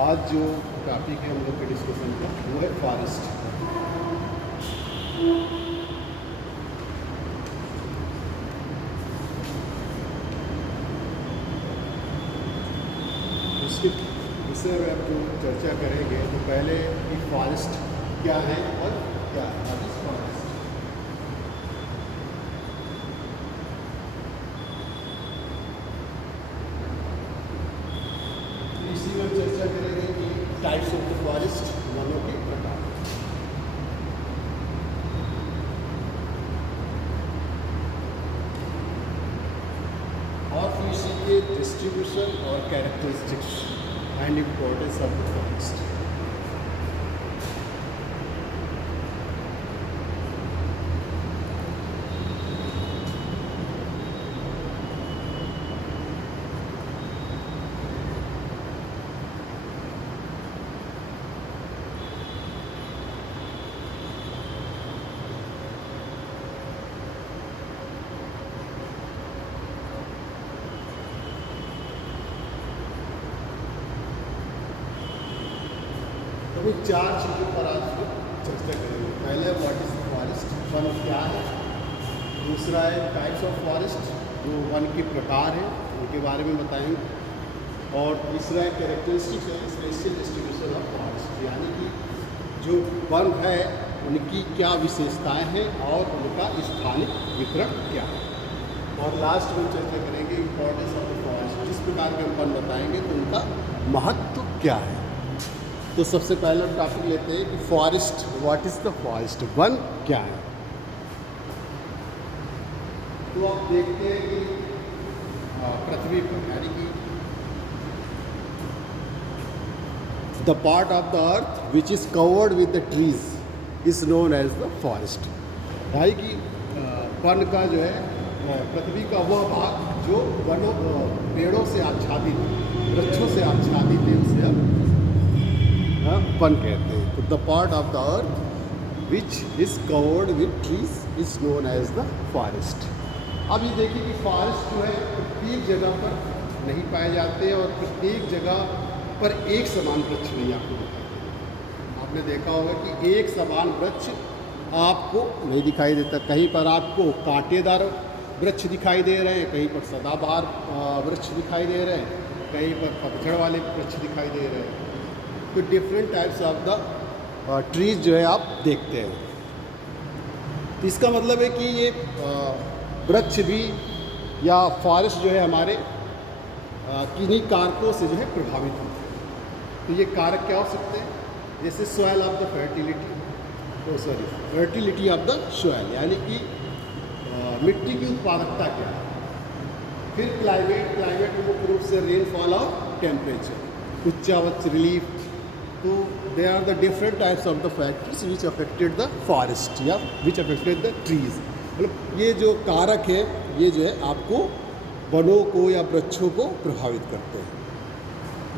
आज जो टॉपिक है हम लोग के डिस्कशन का वो है फॉरेस्ट। उसके विषय में आप जो चर्चा करेंगे तो पहले कि फॉरेस्ट क्या है और क्या है फॉरेस्ट। इसी में चर्चा करेंगे कि टाइप्स ऑफ द फॉरेस्ट, वनों के प्रकार। और फिर इसी के डिस्ट्रीब्यूशन और characteristics and importance of the forest. तो चार चीज़ों पर आज चर्चा करेंगे। पहले what is the forest, one क्या है। दूसरा है टाइप्स ऑफ फॉरेस्ट, जो वन के प्रकार हैं उनके बारे में बताएंगे। और तीसरा है कैरेक्टरिस्टिक्स है स्पेशल डिस्ट्रीब्यूशन ऑफ फॉरेस्ट, यानी कि जो वन है उनकी क्या विशेषताएं हैं और उनका स्थानिक वितरण क्या है। और लास्ट में चर्चा करेंगे इम्पोर्टेंस ऑफ द फॉरेस्ट, जिस प्रकार के वन बताएंगे तो उनका महत्व क्या है। तो सबसे पहले हम टॉपिक लेते हैं कि forest, what is the forest, one क्या है। तो आप देखते हैं कि पृथ्वी पर यानी कि the part of the earth which is covered with the trees is known as the forest. यानी कि वन का जो है पृथ्वी का वह भाग जो वनों पेड़ों से आच्छादित, वृक्षों से आच्छादित है, उसे हम वन कहते हैं। तो the part of the earth which is covered with trees is known as the forest. अब ये देखिए कि फॉरेस्ट जो है प्रत्येक जगह पर नहीं पाए जाते और प्रत्येक जगह पर एक समान वृक्ष नहीं आपको दिखाई देता। आपने देखा होगा कि एक समान वृक्ष आपको नहीं दिखाई देता। कहीं पर आपको कांटेदार वृक्ष दिखाई दे रहे हैं, कहीं पर सदाबहार वृक्ष दिखाई दे रहे हैं, कहीं पर पतझड़ वाले वृक्ष दिखाई दे रहे हैं। तो different types of the trees जो है आप देखते हैं। तो इसका मतलब है कि ये वृक्ष भी या फॉरेस्ट जो है हमारे किन्हीं कारकों से जो है प्रभावित होते हैं। तो ये कारक क्या हो सकते हैं, जैसे soil of the fertility of the soil, यानी कि मिट्टी की उत्पादकता क्या है। फिर क्लाइमेट मुख्य रूप से रेनफॉल और टेम्परेचर, उच्चावच रिलीफ। तो they are the different types of the factors which affected the forest या विच अफेक्टेड द ट्रीज। मतलब ये जो कारक है ये जो है आपको वनों को या वृक्षों को प्रभावित करते हैं।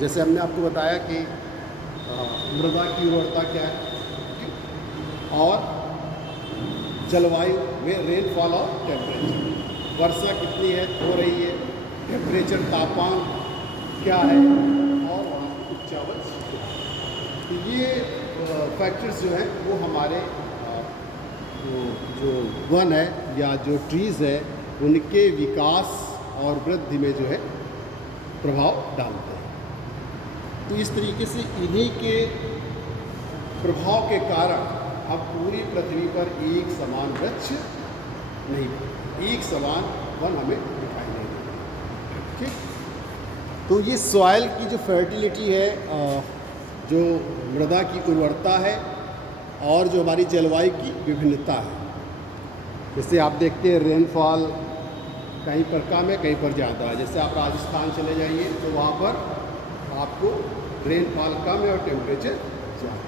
जैसे हमने आपको बताया कि मृदा की उर्वरता क्या है और जलवायु में रेनफॉल और टेम्परेचर, वर्षा कितनी है हो रही है, टेम्परेचर तापमान क्या है और वहाँ उच्चावच। तो ये फैक्टर्स जो हैं वो हमारे जो वन है या जो ट्रीज़ है उनके विकास और वृद्धि में जो है प्रभाव डालते हैं। तो इस तरीके से इन्हीं के प्रभाव के कारण अब पूरी पृथ्वी पर एक समान वृक्ष नहीं, एक समान वन हमें दिखाई नहीं देता। ठीक, तो ये सॉइल की जो फर्टिलिटी है, जो मृदा की उर्वरता है और जो हमारी जलवायु की विभिन्नता है। जैसे आप देखते हैं रेनफॉल कहीं पर कम है कहीं पर ज़्यादा है। जैसे आप राजस्थान चले जाइए तो वहाँ पर आपको रेनफॉल कम है और टेम्परेचर ज़्यादा।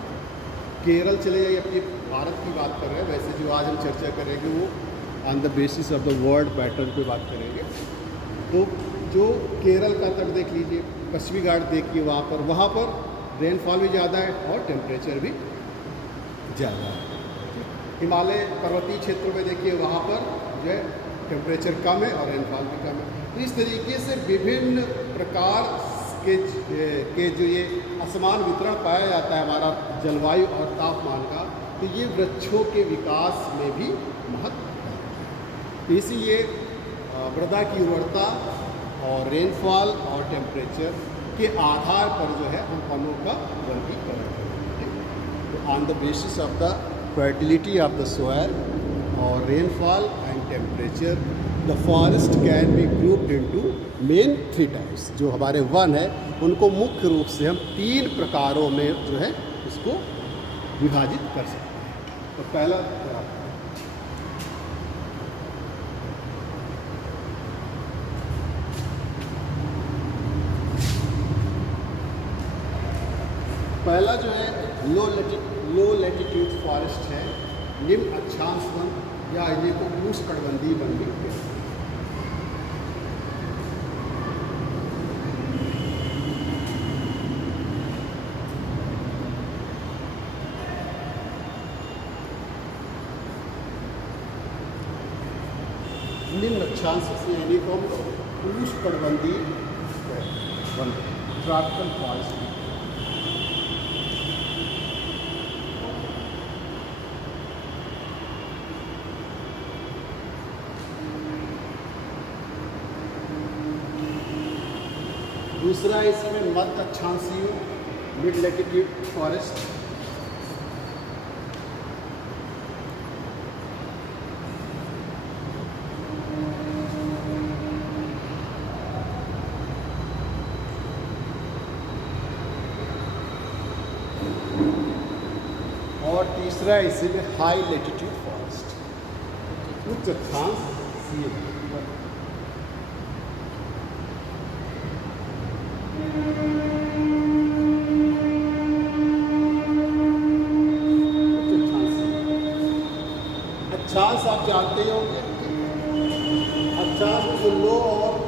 केरल चले जाइए, अपनी भारत की बात कर रहे हैं, वैसे जो आज हम चर्चा करेंगे वो on the basis of the world pattern पे बात करेंगे। तो जो केरल का तट देख लीजिए, पश्चिमी घाट देखिए, वहाँ पर रेनफॉल भी ज़्यादा है और टेम्परेचर भी ज़्यादा है। हिमालय पर्वतीय क्षेत्रों में देखिए वहाँ पर जो है टेम्परेचर कम है और रेनफॉल भी कम है। तो इस तरीके से विभिन्न प्रकार के जो ये असमान वितरण पाया जाता है हमारा जलवायु और तापमान का, तो ये वृक्षों के विकास में भी महत्व है। तो इसीलिए मृदा की उर्वरता और रेनफॉल और टेम्परेचर के आधार पर जो है हम वनों का वर्गीकरण करते हैं। तो on the basis of the fertility of the soil और rainfall and temperature, the forest can be grouped into main 3 types. जो हमारे वन है उनको मुख्य रूप से हम 3 प्रकारों में जो है इसको विभाजित कर सकते हैं। तो पहला जो है लो लैटिट्यूड फॉरेस्ट है, निम्न अक्षांश वन या इन्हें को उष्णकटिबंधीय वन भी कहते हैं। निम्न अक्षांश से यानी को उष्णकटिबंधीय वन, ट्रॉपिकल फॉरेस्ट। दूसरा इसमें मध्य अक्षांशीय मिड लैटिट्यूड फॉरेस्ट। और तीसरा इसमें हाई लैटिट्यूड फॉरेस्ट, उच्च अक्षांशीय। अक्षांश आप जानते होंगे, अक्षांश जो लो और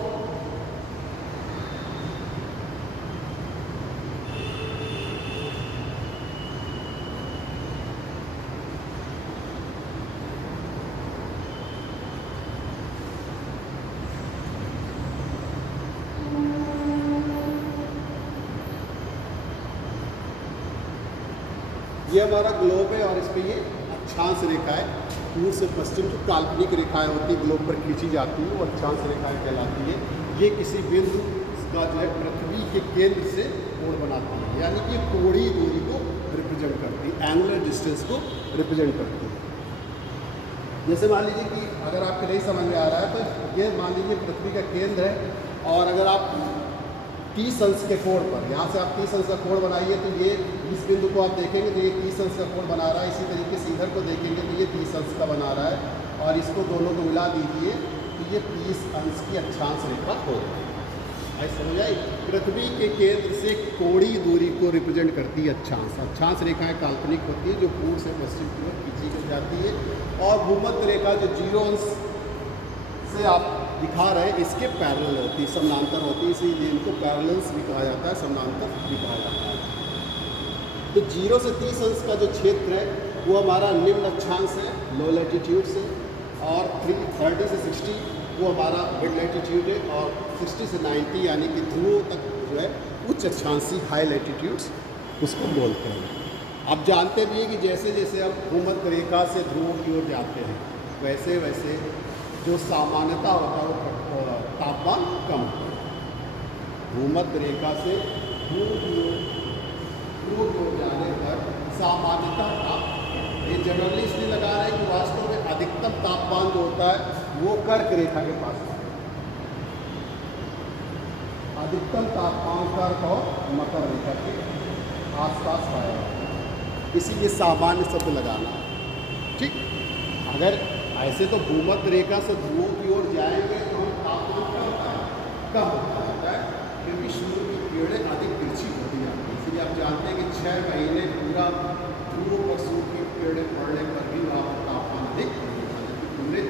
ये हमारा ग्लोब है और इस पर ये अक्षांश रेखा है, पूर्व से पश्चिम जो काल्पनिक रेखाएं होती है ग्लोब पर खींची जाती है वो अक्षांश रेखाएं कहलाती है। ये किसी बिंदु का जो है पृथ्वी के केंद्र से कोण बनाती है, यानी कि कोणीय दूरी को रिप्रेजेंट करती है, एंगुलर डिस्टेंस को रिप्रेजेंट करती है। जैसे मान लीजिए कि अगर आपको नहीं समझ में आ रहा है तो ये मान लीजिए पृथ्वी का केंद्र है और अगर आप 30 अंश के कोण पर, यहाँ से आप 30 अंश का कोण बनाइए तो ये इस बिंदु को आप देखेंगे तो ये 30 अंश का कोण बना रहा है। इसी तरीके से इधर को देखेंगे तो ये 30 अंश का बना रहा है और इसको दोनों को मिला दीजिए तो ये 30 अंश की अक्षांश रेखा हो रही है। ऐसा समझ आई? पृथ्वी के केंद्र से कोणीय दूरी को रिप्रेजेंट करती है अक्षांश। अक्षांश रेखाएं काल्पनिक होती है जो पूर्व से पश्चिम की ओर खींची जाती है और भूमध्य रेखा जो 0 अंश से आप दिखा रहे हैं इसके पैरेलल होती है, समानांतर होती है, इसीलिए इनको पैरेलल्स भी कहा जाता है, समानांतर भी कहा जाता है। तो 0 से 30 अंश का जो क्षेत्र है वो हमारा निम्न अक्षांश है, लो लैटिट्यूड से, और 30 से 60 वो हमारा मिड लैटिट्यूड है और 60 से 90 यानी कि ध्रुवों तक जो है उच्च अक्षांशी हाई लैटिट्यूड्स उसको बोलते हैं। आप जानते भी हैं कि जैसे जैसे आप भूमध्य रेखा से ध्रुवों की ओर जाते हैं वैसे वैसे जो सामान्यता होता है वो तापमान कम होता है। भूमध्य रेखा से ध्रुव की ओर जाने पर सामान्यता ये जनरली इसलिए लगा रहे हैं कि वास्तव में अधिकतम तापमान जो होता है वो कर्क रेखा के पास है। अधिकतम तापमान कर्क और मकर रेखा के आसपास पाया जाता है, इसीलिए सामान्य शब्द लगाना। ठीक, अगर ऐसे तो भूमध्य रेखा से ध्रुवों की ओर जाएंगे तो तापमान कम होता है क्योंकि सूर्य की किरणें अधिक तिरछी होती जाती है। इसलिए आप जानते हैं कि 6 महीने पूरा ध्रुवों पर सूर्य की किरणें पड़ने पर भी वहाँ पर तापमान अधिक होता है, पूरे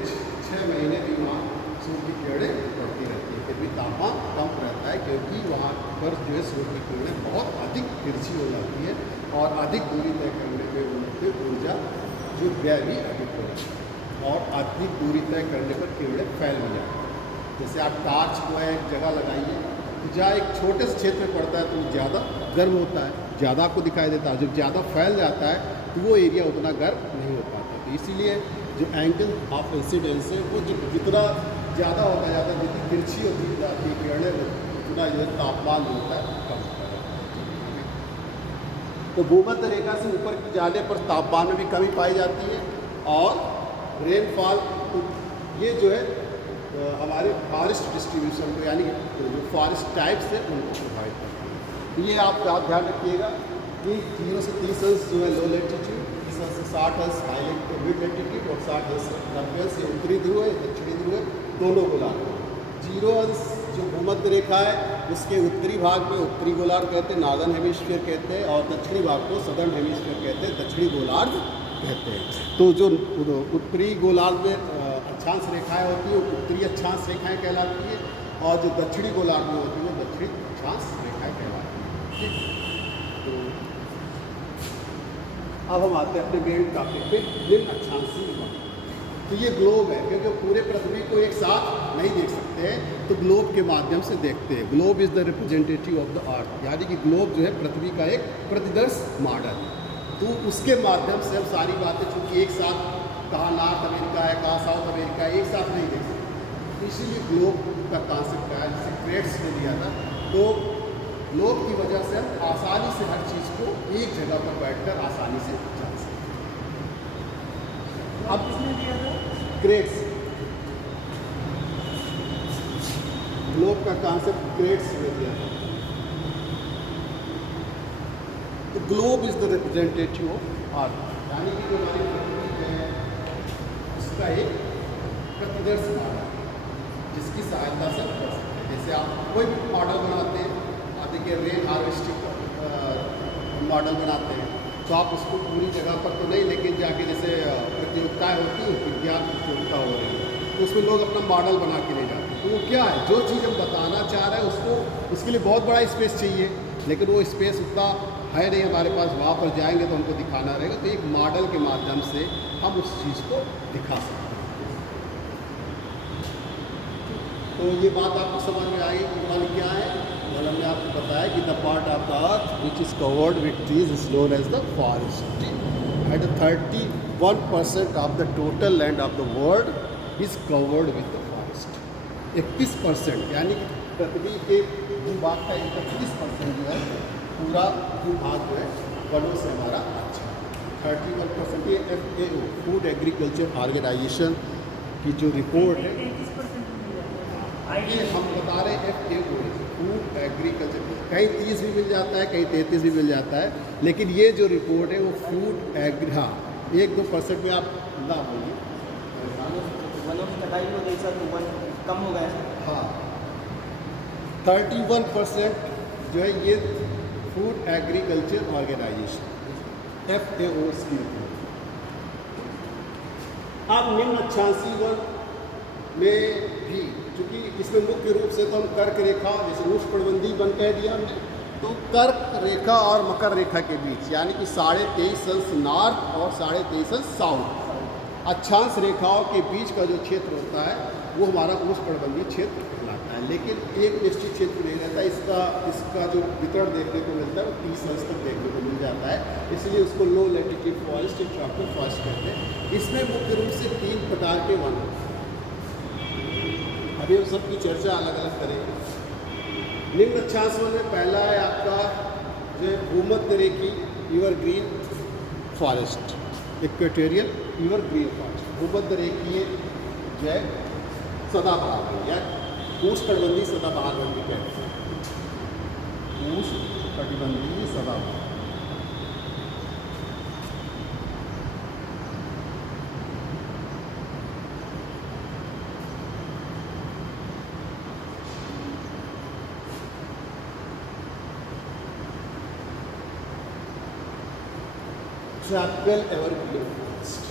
6 महीने भी वहाँ सूर्य की किरणें पड़ती रहती है, फिर भी तापमान कम रहता है क्योंकि वहाँ पर जो है सूर्य की किरणें बहुत अधिक तिरछी हो जाती है और अधिक दूरी तय करने पर उनकी ऊर्जा जो व्यय भी अधिक हो जाती है और अधिक दूरी तय करने पर किरणें फैल भी जाती है। जैसे आप टार्च को एक जगह लगाइए तो जहाँ एक छोटे से क्षेत्र में पड़ता है तो वो ज़्यादा गर्म होता है, ज़्यादा आपको दिखाई देता है। जब ज़्यादा फैल जाता है तो वो एरिया उतना गर्म नहीं हो पाता। तो इसीलिए जो एंगल ऑफ इंसिडेंस है वो जितना ज़्यादा होता जाता है, जितनी तिरछी होती जाती है किरणें, उतना जो तापमान जो होता है कम होता है। तो भूमध्य रेखा से ऊपर जाने पर तापमान में भी कमी पाई जाती है और रेनफॉल, ये जो है हमारे फॉरेस्ट डिस्ट्रीब्यूशन को, यानी जो फॉरेस्ट टाइप्स है उनको प्रभावित करती है। तो ये आप ध्यान रखिएगा कि 0 से 30 अंश जो है लो लेटीट्यूड, 30 अंश से 60 अंश हाई मिड लेटीट्यूड और 60 अंश से 90 अंश ये उत्तरी ध्रुव है, दक्षिणी ध्रुव है, दोनों गोलार्ध। 0 अंश जो भूमध्य रेखा है उसके उत्तरी भाग में उत्तरी गोलार्ध कहते हैं, नॉर्दर्न हेमिस्फीयर कहते हैं, और दक्षिणी भाग को सदर्न हेमिस्फीयर कहते हैं, दक्षिणी गोलार्ध कहते हैं। तो जो उत्तरी गोलार्ध में अक्षांश रेखाएं होती है वो उत्तरी अक्षांश रेखाएं कहलाती है, और जो दक्षिणी गोलार्ध में होती है वो दक्षिणी अक्षांश रेखाएं कहलाती है। ठीक, तो अब हम आते हैं अपने मेन टॉपिक पे, निम्न अक्षांशीय विमान। तो ये ग्लोब है, क्योंकि पूरे पृथ्वी को एक साथ नहीं देख सकते हैं, तो ग्लोब के माध्यम से देखते हैं। Globe is the representative of the अर्थ, यानी कि ग्लोब जो है पृथ्वी का एक प्रतिदर्श मॉडल। तो उसके माध्यम से हम सारी बातें, चूँकि एक साथ कहाँ नॉर्थ अमेरिका है, कहाँ साउथ अमेरिका है, एक साथ नहीं देख सकते, इसीलिए ग्लोब का कॉन्सेप्ट है, जिसे क्रेट्स ने दिया था। तो ग्लोब की वजह से हम आसानी से हर चीज़ को एक जगह पर बैठकर आसानी से जान सकते हैं। अब किसने दिया था? क्रेट्स। ग्लोब का कॉन्सेप्ट क्रेट्स ने दिया था। तो globe is the representative of earth, यानी कि जो हमारी पृथ्वी है उसका एक प्रतिदर्श मॉडल, जिसकी सहायता से कर सकते हैं। जैसे आप कोई भी मॉडल बनाते हैं, आप देखिए रेन हार्वेस्टिंग मॉडल बनाते हैं, तो आप उसको पूरी जगह पर तो नहीं, लेकिन जाके जैसे प्रतियोगिताएँ होती हैं, विज्ञान प्रतियोगिता हो रही है, तो उसमें लोग अपना मॉडल बना के ले जाते हैं। तो वो क्या है, जो चीज़ हम बताना चाह रहे हैं उसको, उसके लिए बहुत बड़ा स्पेस चाहिए, लेकिन वो स्पेस उतना है नहीं हमारे पास, वहाँ पर जाएंगे तो हमको दिखाना रहेगा। तो एक मॉडल के माध्यम से हम उस चीज़ को दिखा सकते हैं। तो ये बात आपको समझ में आई कि मॉडल क्या है। मॉडल हमने आपको बताया कि the part of the earth which is covered with trees is known as the forest, and 31% of the total land of the world is covered with the forest. 31%, यानी कि पृथ्वी के भूभाग का 31% जो है, पूरा भूभाग जो है वनों से हमारा अच्छा। 31% ये FAO, फूड एग्रीकल्चर ऑर्गेनाइजेशन की जो रिपोर्ट है, ये हम बता रहे हैं FAO, फूड एग्रीकल्चर। कहीं 30 भी मिल जाता है, कहीं 33 भी मिल जाता है, लेकिन ये जो रिपोर्ट है वो फूड एग्री, हाँ 1-2% में आप ना बोलिए, कम हो गया। हाँ 31% जो है ये फूड एग्रीकल्चर ऑर्गेनाइजेशन FAO की रिपोर्ट। अब निम्न अक्षांशीय वन में भी, चूँकि इसमें मुख्य रूप से तो हम कर्क रेखा, जैसे उष्णकटिबंधीय वन कह दिया हमने, तो कर्क रेखा और मकर रेखा के बीच, यानी कि 23.5 अंश नॉर्थ और 23.5 अंश साउथ, अक्षांश रेखाओं के बीच का जो क्षेत्र होता है वो हमारा उष्णकटिबंधीय क्षेत्र कहलाता है। लेकिन एक निश्चित क्षेत्र नहीं रहता, इसका जो वितरण देखने को मिलता है वो 30 अंश तक देखने को मिल जाता है, इसलिए उसको लो लैटिट्यूड फॉरेस्ट या ट्रॉपिकल फॉरेस्ट कहते हैं। इसमें मुख्य रूप से 3 प्रकार के वन होते हैं। अभी हम सबकी चर्चा अलग अलग करेंगे। निम्न अक्षांश वन में पहला है आपका जो है भूमध्य रेखी evergreen forest, equatorial evergreen forest. भूमध्य रेखीय जो है सदाबहार वन या उष्णकटिबंधीय सदाबहार वन भी कहते हैं, उष्णकटिबंधीय सदाबहार। Tropical evergreen forest.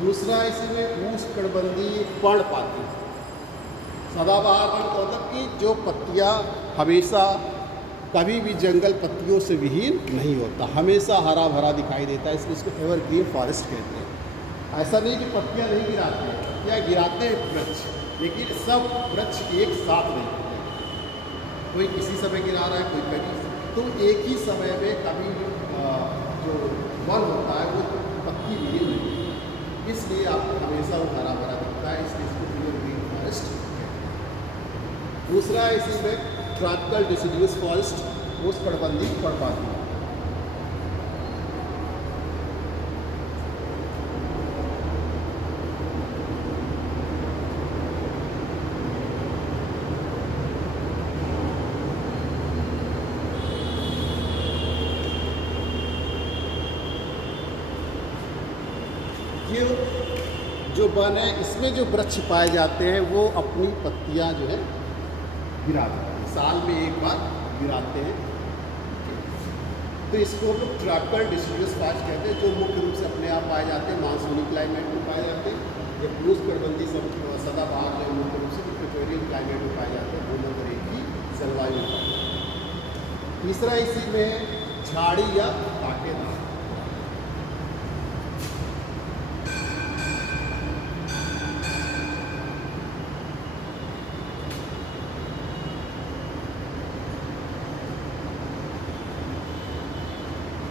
दूसरा इसमें उष्णकटिबंधीय पर्णपाती सदाबहार वन का मतलब कि जो पत्तियां हमेशा कभी भी जंगल पत्तियों से विहीन नहीं होता, हमेशा हरा भरा दिखाई देता है, इसलिए इसको एवरग्रीन फॉरेस्ट कहते हैं। ऐसा नहीं कि पत्तियां नहीं गिराते हैं, पत्तियां गिराते हैं वृक्ष, लेकिन सब वृक्ष एक साथ नहीं होते। कोई किसी समय गिरा रहा है, कोई कभी, तो एक ही समय में कभी जो वन होता है वो पत्ती भी गिर नहीं, इसलिए आपको हमेशा वो हरा भरा दिखता है, इसलिए इसको प्योर ग्रीन फॉरेस्ट कहते हैं। दूसरा है इसी में ट्रॉपिकल डिसिड्यूस फॉरेस्ट, उष्णकटिबंधीय पर्णपाती। ये जो वन है इसमें जो वृक्ष पाए जाते हैं वो अपनी पत्तियां जो है गिरा देते हैं, साल में एक बार गिराते हैं। तो इसको हम लोग ट्रॉपिकल डिसिड्यूस फॉरेस्ट कहते हैं, जो मुख्य रूप से अपने आप पाए जाते हैं, मानसूनी क्लाइमेट में पाए जाते हैं। ये उष्णकटिबंधीय सदाबहार जो मुख्य रूप से इक्वेटोरियल क्लाइमेट में पाए जाते हैं, भूमध्य रेखीय जलवायु में पाए जाते हैं। तीसरा इसी में झाड़ी या कांटेदार।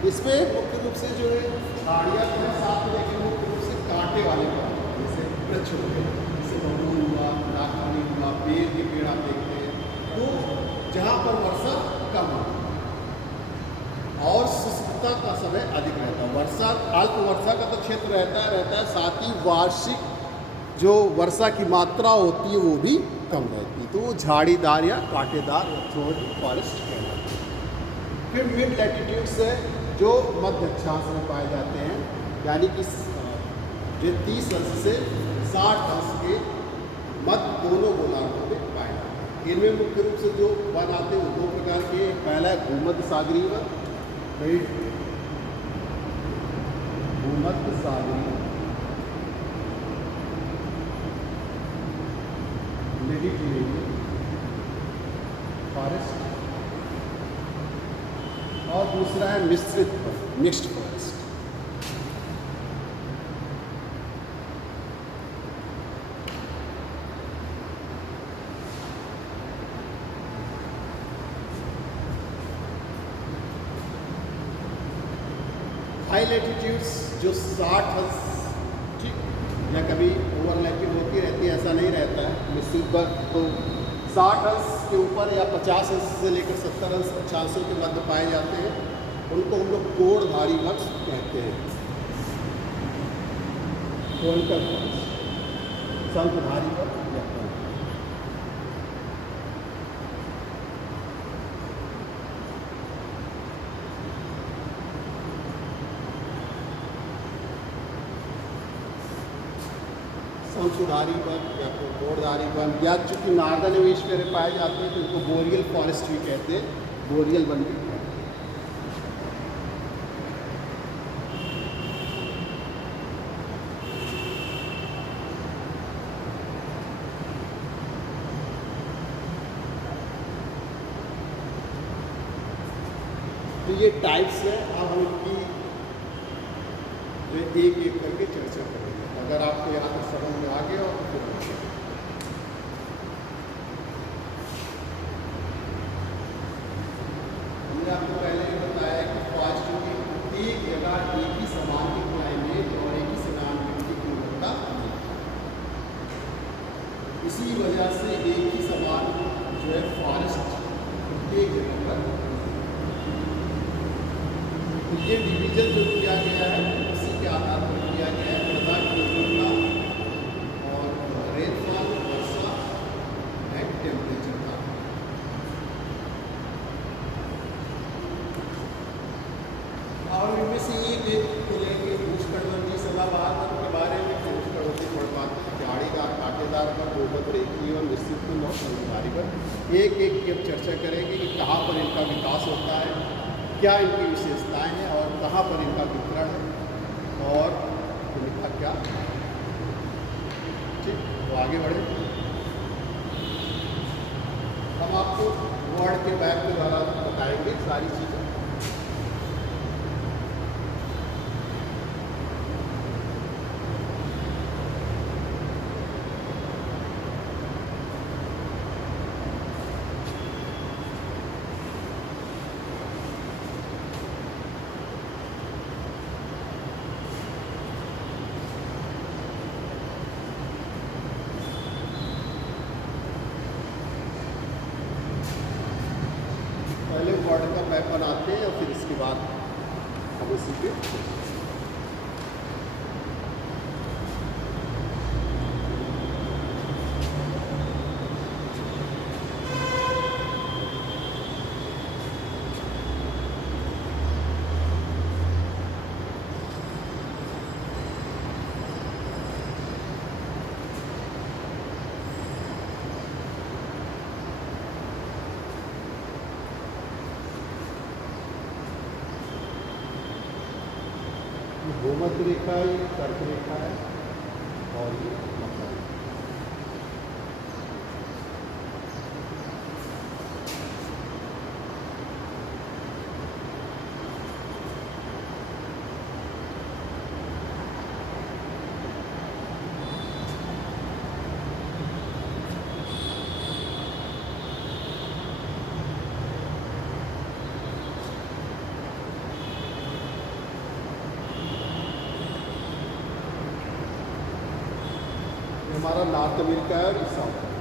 इसमें मुख्य रूप से जो है झाड़ियाँ तो है साथ में, लेकिन मुख्य रूप से कांटे वाले पौधे, जैसे वृक्ष हो गए, जैसे बबूल हुआ, नाखुनी हुआ, बेर के पेड़ आप देखते हैं, तो जहाँ पर वर्षा कम हो और शुष्कता का समय अधिक रहता है। वर्षा अल्प वर्षा का तो क्षेत्र रहता है, साथ ही वार्षिक जो वर्षा की मात्रा होती है वो भी कम रहती है, तो वो झाड़ीदार या कांटेदार फॉरेस्ट कहलाते हैं। फिर मिड लैटिट्यूड्स है जो मध्य अक्षांश में पाए जाते हैं, यानी कि जो 30 अंश से 60 अंश के मध्य दोनों गोलार्धों में पाए जाते हैं। इनमें मुख्य रूप से जो वन आते हैं वो दो प्रकार के, पहला है भूमध्य सागरीय वन, भूमध्य सागरीय मेडिटेरेनियन फॉरेस्ट, और दूसरा है मिश्रित मिक्स्ड फॉरेस्ट। हाई लैटिट्यूड्स जो 60 अंश, ठीक, या कभी ओवरलैपिंग होती रहती है, ऐसा नहीं रहता है मिश्रित वन, तो 60 अंश के ऊपर या 50 अंश से लेकर 70 अंश अक्षांशों के मध्य पाए जाते हैं, उनको हम लोग कोणधारी वृक्ष कहते हैं। कोनिकल फॉरेस्ट, शंखधारी वृक्ष कहते हैं। शंखधारी वन या फिर कोणधारी वन, या चूँकि नॉर्दर्न हेमिस्फीयर में पाए जाते हैं तो इनको बोरियल फॉरेस्ट भी कहते हैं, बोरियल वन भी कहते हैं। तो ये टाइप्स है, अब हम इनकी एक एक करके चर्चा करेंगे। अगर आपको यहाँ पर समझ में आ गया और फिर हमने आपको पहले ही बताया कि फॉरेस्ट की एक जगह एक ही समान की क्लाइमेट और एक ही समान मिट्टी की गुणवत्ता, इसी वजह से एक ही समान जो है फॉरेस्ट एक जगह पर, ये डिवीजन जो किया गया है उसी के आधार पर किया गया है। मृदा की उर्वरता और रेनफॉल, वर्षा एंड टेम्परेचर का। और इनमें से एक को लेंगे उष्णकटिबंधीय सदाबहार के बारे में, उष्णकटिबंधीय पर्णपाती, झाड़ीदार, कांटेदार पर, भूमध्य रेखीय और मिश्रित वन और शंखधारी पर एक एक की चर्चा करेंगे कि कहाँ पर इनका विकास होता है, क्या इनकी विशेषताएं हैं और कहाँ पर इनका वितरण है और इनका क्या। ठीक, तो आगे बढ़े। हम आपको वर्ड के बैग के द्वारा बताएंगे सारी चीज़ें। पार्ट का मैप बनाते हैं और फिर इसके बाद हम उसी पे भूमध्य रेखा, ये कर्क रेखा है और ये मकर रेखा। हमारा नॉर्थ अमेरिका है और ये साउथ अमेरिका।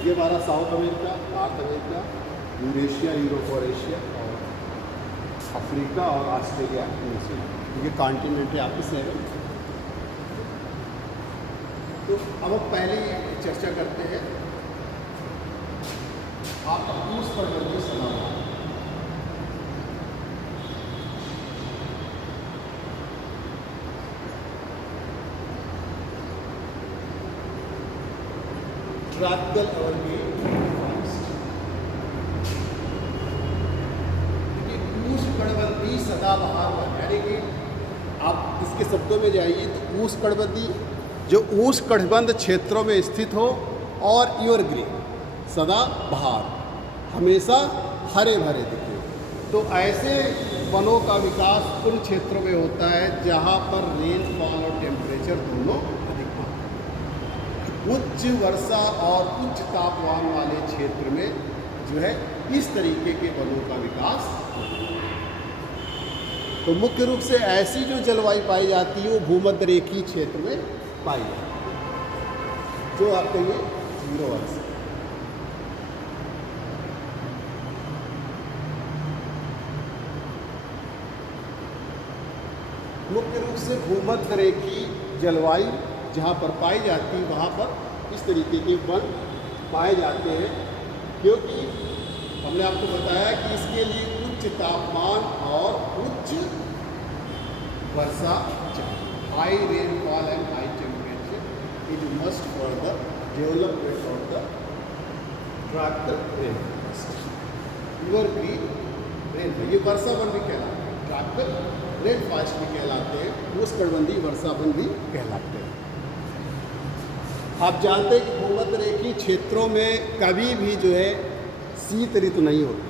ये हमारा south America, north America, Eurasia, Europe और एशिया और अफ्रीका और ऑस्ट्रेलिया, न्यूजीलैंड, ये कॉन्टिनेंट है आपस में। तो अब हम पहले चर्चा करते हैं आपका उस परवर्ती सलाह। ट्रॉपिकल उष्णकटिबंधीय सदाबहार वन, यानी कि आप इसके शब्दों में जाइए तो उष्णकटिबंधीय जो उष्णकटिबंध क्षेत्रों में स्थित हो और एवरग्रीन सदाबहार हमेशा हरे भरे दिखे। तो ऐसे वनों का विकास उन क्षेत्रों में होता है जहाँ पर रेनफॉल और टेम्परेचर दोनों अधिक होते हैं। उच्च वर्षा और उच्च तापमान वाले क्षेत्र में जो है इस तरीके के वनों का विकास होता है। तो मुख्य रूप से ऐसी जो जलवायु पाई जाती है वो भूमध्य रेखीय क्षेत्र में पाई जाती है, जो आपके लिए 0 वर्ष है। मुख्य रूप से भूमध्य रेखीय जलवायु जहाँ पर पाई जाती है वहाँ पर इस तरीके के वन पाए जाते हैं, क्योंकि हमने आपको बताया कि इसके लिए उच्च तापमान और उच्च वर्षा चाहिए। High rainfall and high temperature is must for the development of the tropical rainforest. Evergreen rainfall, ये वर्षा वन भी कहलाते हैं, ट्रॉपिकल रेनफॉरेस्ट भी कहलाते हैं, उष्णकटिबंधीय वर्षा वन भी कहलाते हैं। आप जानते हैं कि भूमध्य रेखीय क्षेत्रों में कभी भी जो है शीत ऋतु नहीं होती।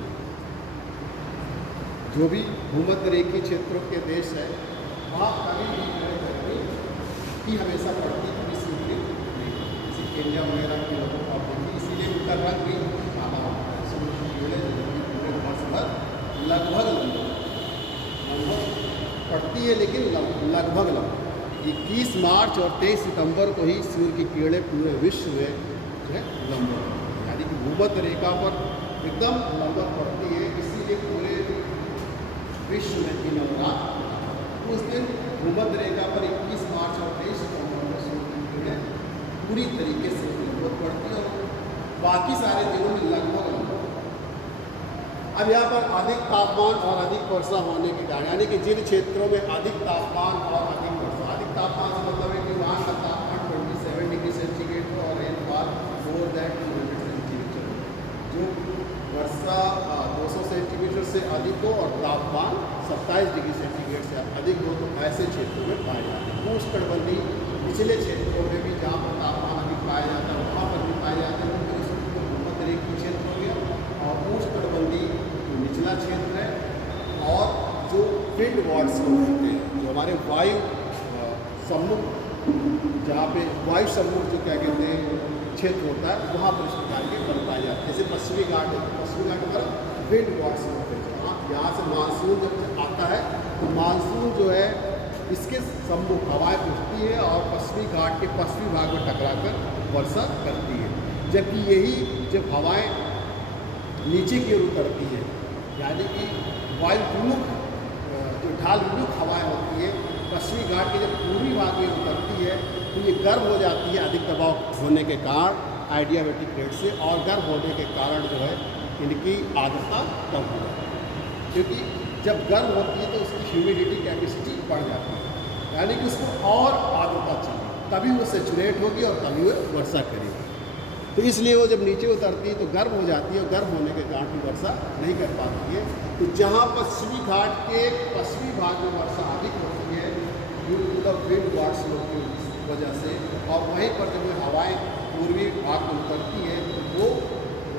जो भी भूमध्य रेखीय क्षेत्रों के देश है वहाँ कभी भी गर्मी की हमेशा पड़ती है, कभी शीत ऋतु नहीं। जैसे केन्या वगैरह के लोगों को आप देखिए, इसीलिए उनका रंग भी काला होता है, पूरे वर्ष भर लगभग पड़ती है, लेकिन लगभग 21 मार्च और 23 सितंबर को ही सूर्य की किरणें पूरे विश्व में जो है लंबवत, यानी कि भूमध्य रेखा पर एकदम लंबवत पड़ती है। इसीलिए पूरे विश्व में दिनों रात उस दिन भूमध्य रेखा पर 21 मार्च और 23 सितंबर में सूर्य की किरणें पूरी तरीके से लंबवत पड़ती है और बाकी सारे दिनों में लगभग। अब यहाँ पर अधिक तापमान और अधिक वर्षा होने के कारण, यानी कि जिन क्षेत्रों में अधिक तापमान और अधिक वर्षा, अधिक तापमान से मतलब है कि वहाँ का तापमान 27 डिग्री सेंटीग्रेड और रेनफॉल मोर दैन 200 सेंटीमीटर, जो वर्षा 200 सेंटीमीटर से अधिक हो और तापमान 27 डिग्री सेंटीग्रेड से अधिक हो, तो ऐसे क्षेत्रों में पाए जाते हैं। उष्णकटिबंधीय निचले क्षेत्रों में भी जहाँ पर तापमान अधिक पाया जाता है वहाँ पर भी पाए जाते हैं, क्योंकि उसको भूमध्य रेखीय क्षेत्र हो गया। और उष्णकटिबंधीय निचला क्षेत्र है और जो फील्ड वाट्स होते हैं, जो हमारे वायु सम्मुख, जहाँ पे वायु सम्मुख जो क्या कहते हैं क्षेत्र होता है, वहाँ पर इस प्रकार के बन पाए जाते हैं। जैसे पश्चिमी घाट है, पश्चिमी घाट हमारा फील्ड वाट्स होते हैं। जहाँ यहाँ से मानसून जब आता है तो मानसून जो है इसके सम्मुख हवाएं उठती है और पश्चिमी घाट के पश्चिमी भाग में टकरा कर वर्षा करती है। जबकि यही जब हवाएं नीचे की ओर उतरती है, यानी कि वायु विमुख, जो ढाल विमुख हवाएं होती है पश्चिमी घाट के जब पूर्वी भाग में उतरती है तो ये गर्म हो जाती है अधिक दबाव होने के कारण आइडियाबैटिक प्लेट से, और गर्म होने के कारण जो है इनकी आर्द्रता कम हो जाती है, क्योंकि जब गर्म होती है तो उसकी ह्यूमिडिटी कैपेसिटी बढ़ जाती है, यानी कि उसको और आर्द्रता चाहिए, तभी वो सेचुरेट होगी और तभी वो वर्षा करेगी। तो इसलिए वो जब नीचे उतरती है तो गर्म हो जाती है और गर्म होने के कारण भी वर्षा नहीं कर पाती है। तो जहाँ पश्चिमी घाट के पश्चिमी भाग में वर्षा अधिक होती है ड्यू टू द विंड वाट्स की वजह से, और वहीं पर जब हवाएं पूर्वी भाग में उतरती है तो वो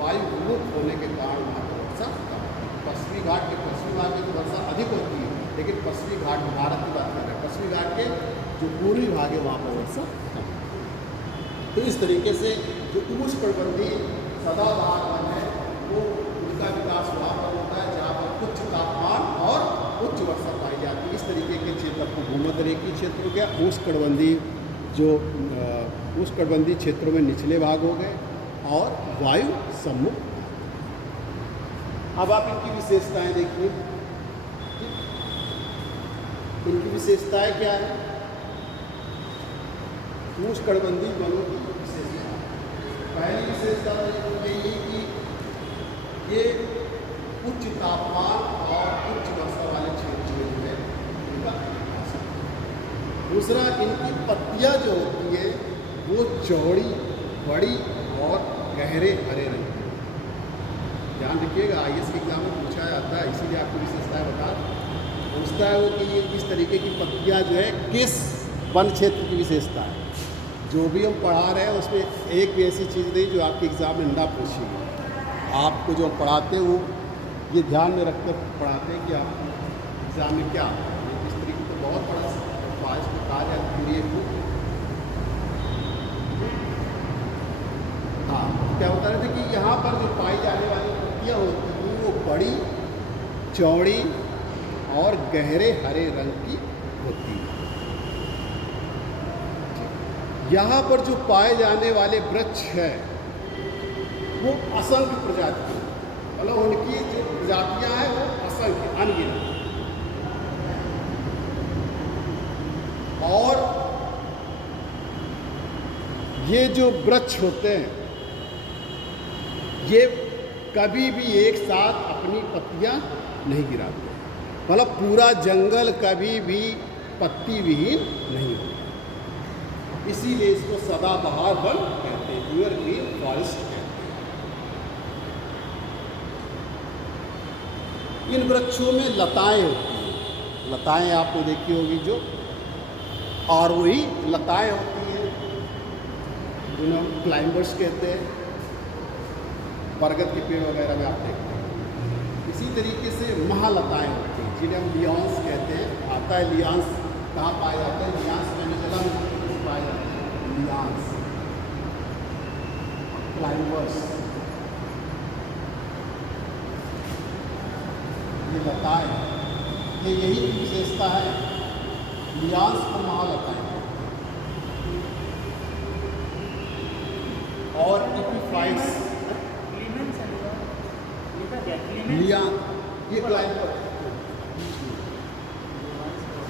वायु विमुख होने के कारण वहाँ पर वर्षा कम होती है। पश्चिमी घाट के पश्चिमी भाग में तो वर्षा अधिक होती है, लेकिन पश्चिमी घाट भारत की बात कर रहे हैं, पश्चिमी घाट के जो पूर्वी भाग है वहाँ पर वर्षा कम होती है। तो इस तरीके से जो उष्णकटिबंधीय सदाबहार वन है वो उनका विकास वहाँ पर होता है जहाँ पर उच्च तापमान और उच्च वर्षा पाई जाती है। इस तरीके के क्षेत्र को भूमध्य रेखीय क्षेत्र हो गया। उष्णकटिबंधीय जो उष्णकटिबंधीय क्षेत्रों में निचले भाग हो गए और वायु सम्मुख। अब आप इनकी विशेषताएं देखिए, इनकी विशेषताएं क्या है। उष्णकटिबंधीय वनों की विशेषता, पहली विशेषता यही कि ये उच्च तापमान और उच्च वर्षा वाले क्षेत्र में जो है इनका विकास है। दूसरा, इनकी पत्तियां जो होती है वो चौड़ी, बड़ी और गहरे हरे रंग की। ध्यान रखिएगा, IAS के एग्जाम में पूछा जाता है, इसीलिए आपको विशेषताएं पूछता है वो कि ये किस तरीके की पत्तियां जो है किस वन क्षेत्र की विशेषता है। जो भी हम पढ़ा रहे हैं उसमें एक भी ऐसी चीज़ नहीं जो आपके एग्ज़ाम में ना पूछेगी। आपको जो पढ़ाते हैं वो ये ध्यान में रखकर पढ़ाते हैं कि आप एग्ज़ाम में क्या इस तरीके को बहुत बड़ा फास्ट में कहा जाता है। हाँ, क्या बता रहे थे कि यहाँ पर जो पाई जाने वाली पत्तियाँ होती हैं वो बड़ी, चौड़ी और गहरे हरे रंग की होती है। यहाँ पर जो पाए जाने वाले वृक्ष है वो असंख्य प्रजाति, मतलब उनकी जो प्रजातियां हैं वो असंख्य, अनगिनत। और ये जो वृक्ष होते हैं ये कभी भी एक साथ अपनी पत्तियां नहीं गिराते, मतलब पूरा जंगल कभी भी पत्ती विहीन नहीं होता। इसीलिए इसको सदाबहार वन कहते हैं, एवरग्रीन फॉरेस्ट कहते हैं। इन वृक्षों में लताएं होती हैं, लताएं आपने देखी होगी जो, और वही लताएं होती हैं जिन्हें हम क्लाइंबर्स कहते हैं, बरगद के पेड़ वगैरह में आप देखते हैं। इसी तरीके से महालताएं होती हैं जिन्हें हम लियांस कहते हैं। आता है लियांस कहाँ पाया जाता है, लियांस वेनेजुएला में पाया जाता है। लियांस, क्लाइंबर्स, ये लताएं, ये यही विशेषता है लियान्स और महालताएं और इपिफाइट्स। लियान ये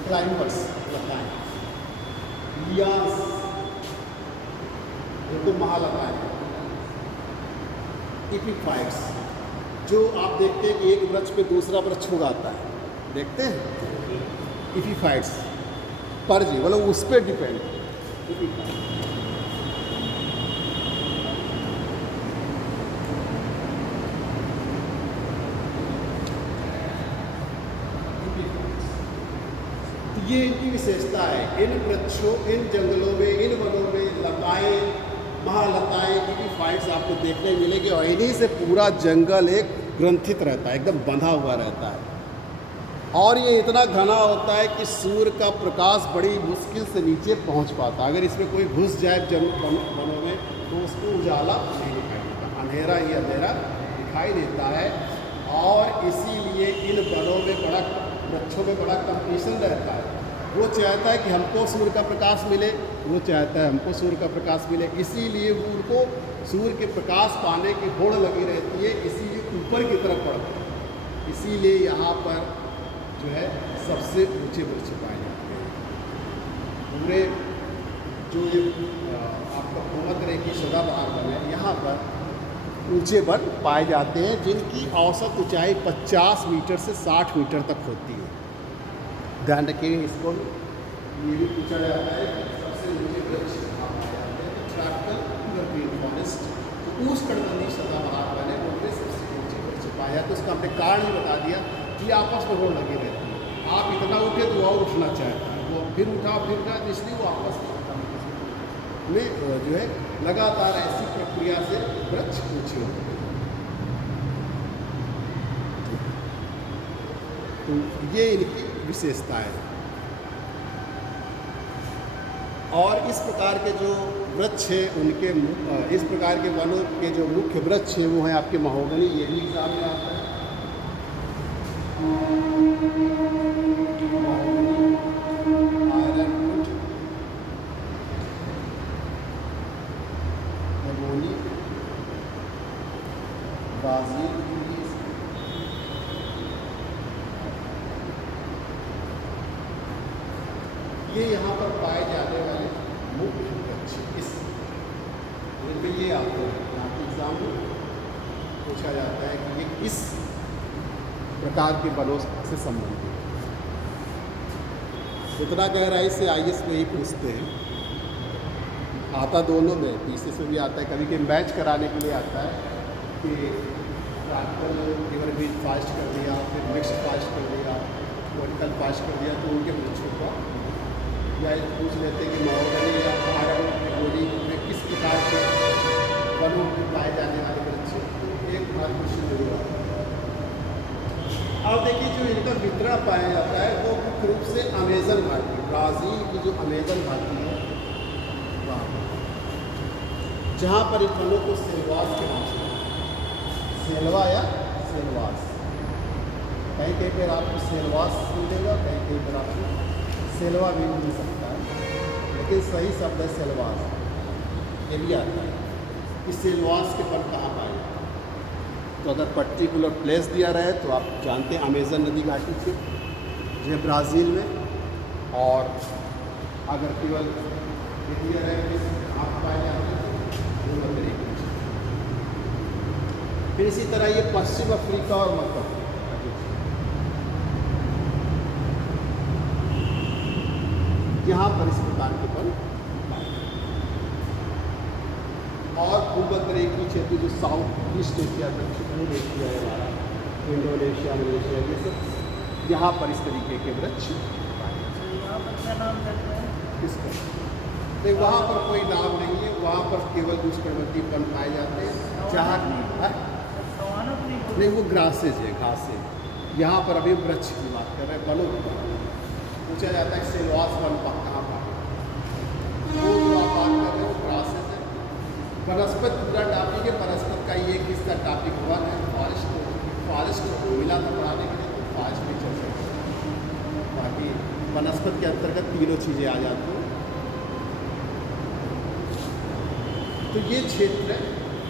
क्लाइंबर्स लताएं, लियान्स ये तो महालताएं, इपिफाइट्स जो आप देखते हैं कि एक वृक्ष पे दूसरा वृक्ष उगाता है, देखते हैं इपिफाइट्स परजी, मतलब उस पर डिपेंड। ये इनकी विशेषता है। इन वृक्षों, इन जंगलों में, इन वनों में लताएं, महालताएं, इपिफाइट्स आपको देखने मिलेगी और इन्हीं से पूरा जंगल एक ग्रंथित रहता है, एकदम बंधा हुआ रहता है। और ये इतना घना होता है कि सूर्य का प्रकाश बड़ी मुश्किल से नीचे पहुंच पाता। अगर इसमें कोई घुस जाए वनों में तो उसको उजाला नहीं दिखाई देता, अंधेरा ही अंधेरा दिखाई देता है। और इसीलिए इन वनों में बड़ा, वृक्षों में बड़ा कंपटीशन रहता है। वो चाहता है कि हमको सूर्य का प्रकाश मिले, वो चाहता है हमको सूर्य का प्रकाश मिले, इसीलिए वो उनको सूर्य के प्रकाश पाने की होड़ लगी रहती है, इसीलिए ऊपर की तरफ बढ़ते हैं। इसीलिए यहाँ पर जो है सबसे ऊंचे वृक्ष पाए जाते हैं। पूरे जो ये आपका भूमध्य रेखीय सदाबहार वन है, यहाँ पर ऊंचे वन पाए जाते हैं जिनकी औसत ऊंचाई 50 मीटर से 60 मीटर तक होती है। ध्यान रखिए इसको, ये भी पूछा जाता है कि सबसे ऊंचे वृक्ष कहाँ पाए जाते हैं। ट्रॉपिकल एवरग्रीन फॉरेस्ट, उष्णकटिबंधीय सदाबहार वन है, उनमें सबसे ऊंचे वृक्ष पाए जाते हैं। उसका हमने कारण ही बता दिया कि आपस में होड़ लगी रहती है। आप इतना उठे तो और उठना चाहता है, वो फिर उठा, इसलिए वो आपस में जो है लगातार ऐसी प्रक्रिया से वृक्ष ऊंचे होते हैं। तो ये इनकी विशेषता है। और इस प्रकार के जो वृक्ष है उनके, इस प्रकार के वनों के जो मुख्य वृक्ष है वो है आपके महोगनी, ये भी एग्जाम में आता है। आयरनवुड, मेगोनी, ब्राज़ील, ये यहाँ पर पाए जाने वाले मुख्य वृक्ष। इस ये आपको एग्जाम में पूछा जाता है कि ये किस प्रकार के वनों से संबंधित है। इतना गहराई से आईएएस में ही पूछते हैं, आता दोनों में, पीसीएस में भी आता है, कभी कभी मैच कराने के लिए आता है कि एवरग्रीन फास्ट कर दिया, फिर मिक्स फास्ट कर दिया, वर्टिकल फास्ट कर दिया, तो उनके वृक्षों का या पूछ लेते हैं कि महोगनी या आयरन में किस प्रकार के वनों में पाए जाने वाले वृक्ष, तो एक बार क्वेश्चन जरूर आता है। अब देखिए जो इनका वितरण पाया जाता है वो मुख्य रूप से अमेजन घाटी, ब्राज़ील की जो अमेजन घाटी है वहाँ, जहाँ पर इन वनों को सेलवास के नाम से, सेलवा या सेलवास, कहीं कहीं पर आपको सेलवास मिलेगा, कहीं कहीं पर आपको सेलवा भी मिल सकता है, लेकिन सही शब्द है सेलवास। ये भी आता है कि सेलवास के वन कहाँ पाए जाते हैं। तो अगर पर्टिकुलर प्लेस दिया रहे तो आप जानते हैं अमेजन नदी घाटी से, जो ब्राज़ील में, और अगर केवल ये दिया रहे कि कहाँ पाए जाते हैं वो तरीके। फिर इसी तरह ये पश्चिम अफ्रीका और मध्य अफ्रीका, यहाँ पर इस प्रकार के वन, और भूमध्य रेखीय क्षेत्र जो साउथ ईस्ट एशिया, दक्षिण एशिया है हमारा, इंडोनेशिया, मलेशिया, ये सब यहाँ पर इस तरीके के वृक्ष क्या नाम है इसका। नहीं, वहाँ पर कोई नाम नहीं है, वहाँ पर केवल उष्णकटिबंधीय वन पाए जाते हैं। जहाँ नहीं, वो ग्रासेज है, घास है। यहाँ पर अभी वृक्ष की बात कर रहे हैं, वनों की बात पूछा जाता है सेलवास वन कहाँ पाए, वो जो आप बात कर रहे हो ग्रासेज है। वनस्पति पूरा टॉपिक है, वनस्पति का ये किसका टॉपिक वन है, फॉरेस्ट को मिला था पढ़ाने के लिए, आज भी चल सकते हैं। बाकी वनस्पति के अंतर्गत तीनों चीज़ें आ जाती हैं। तो ये क्षेत्र है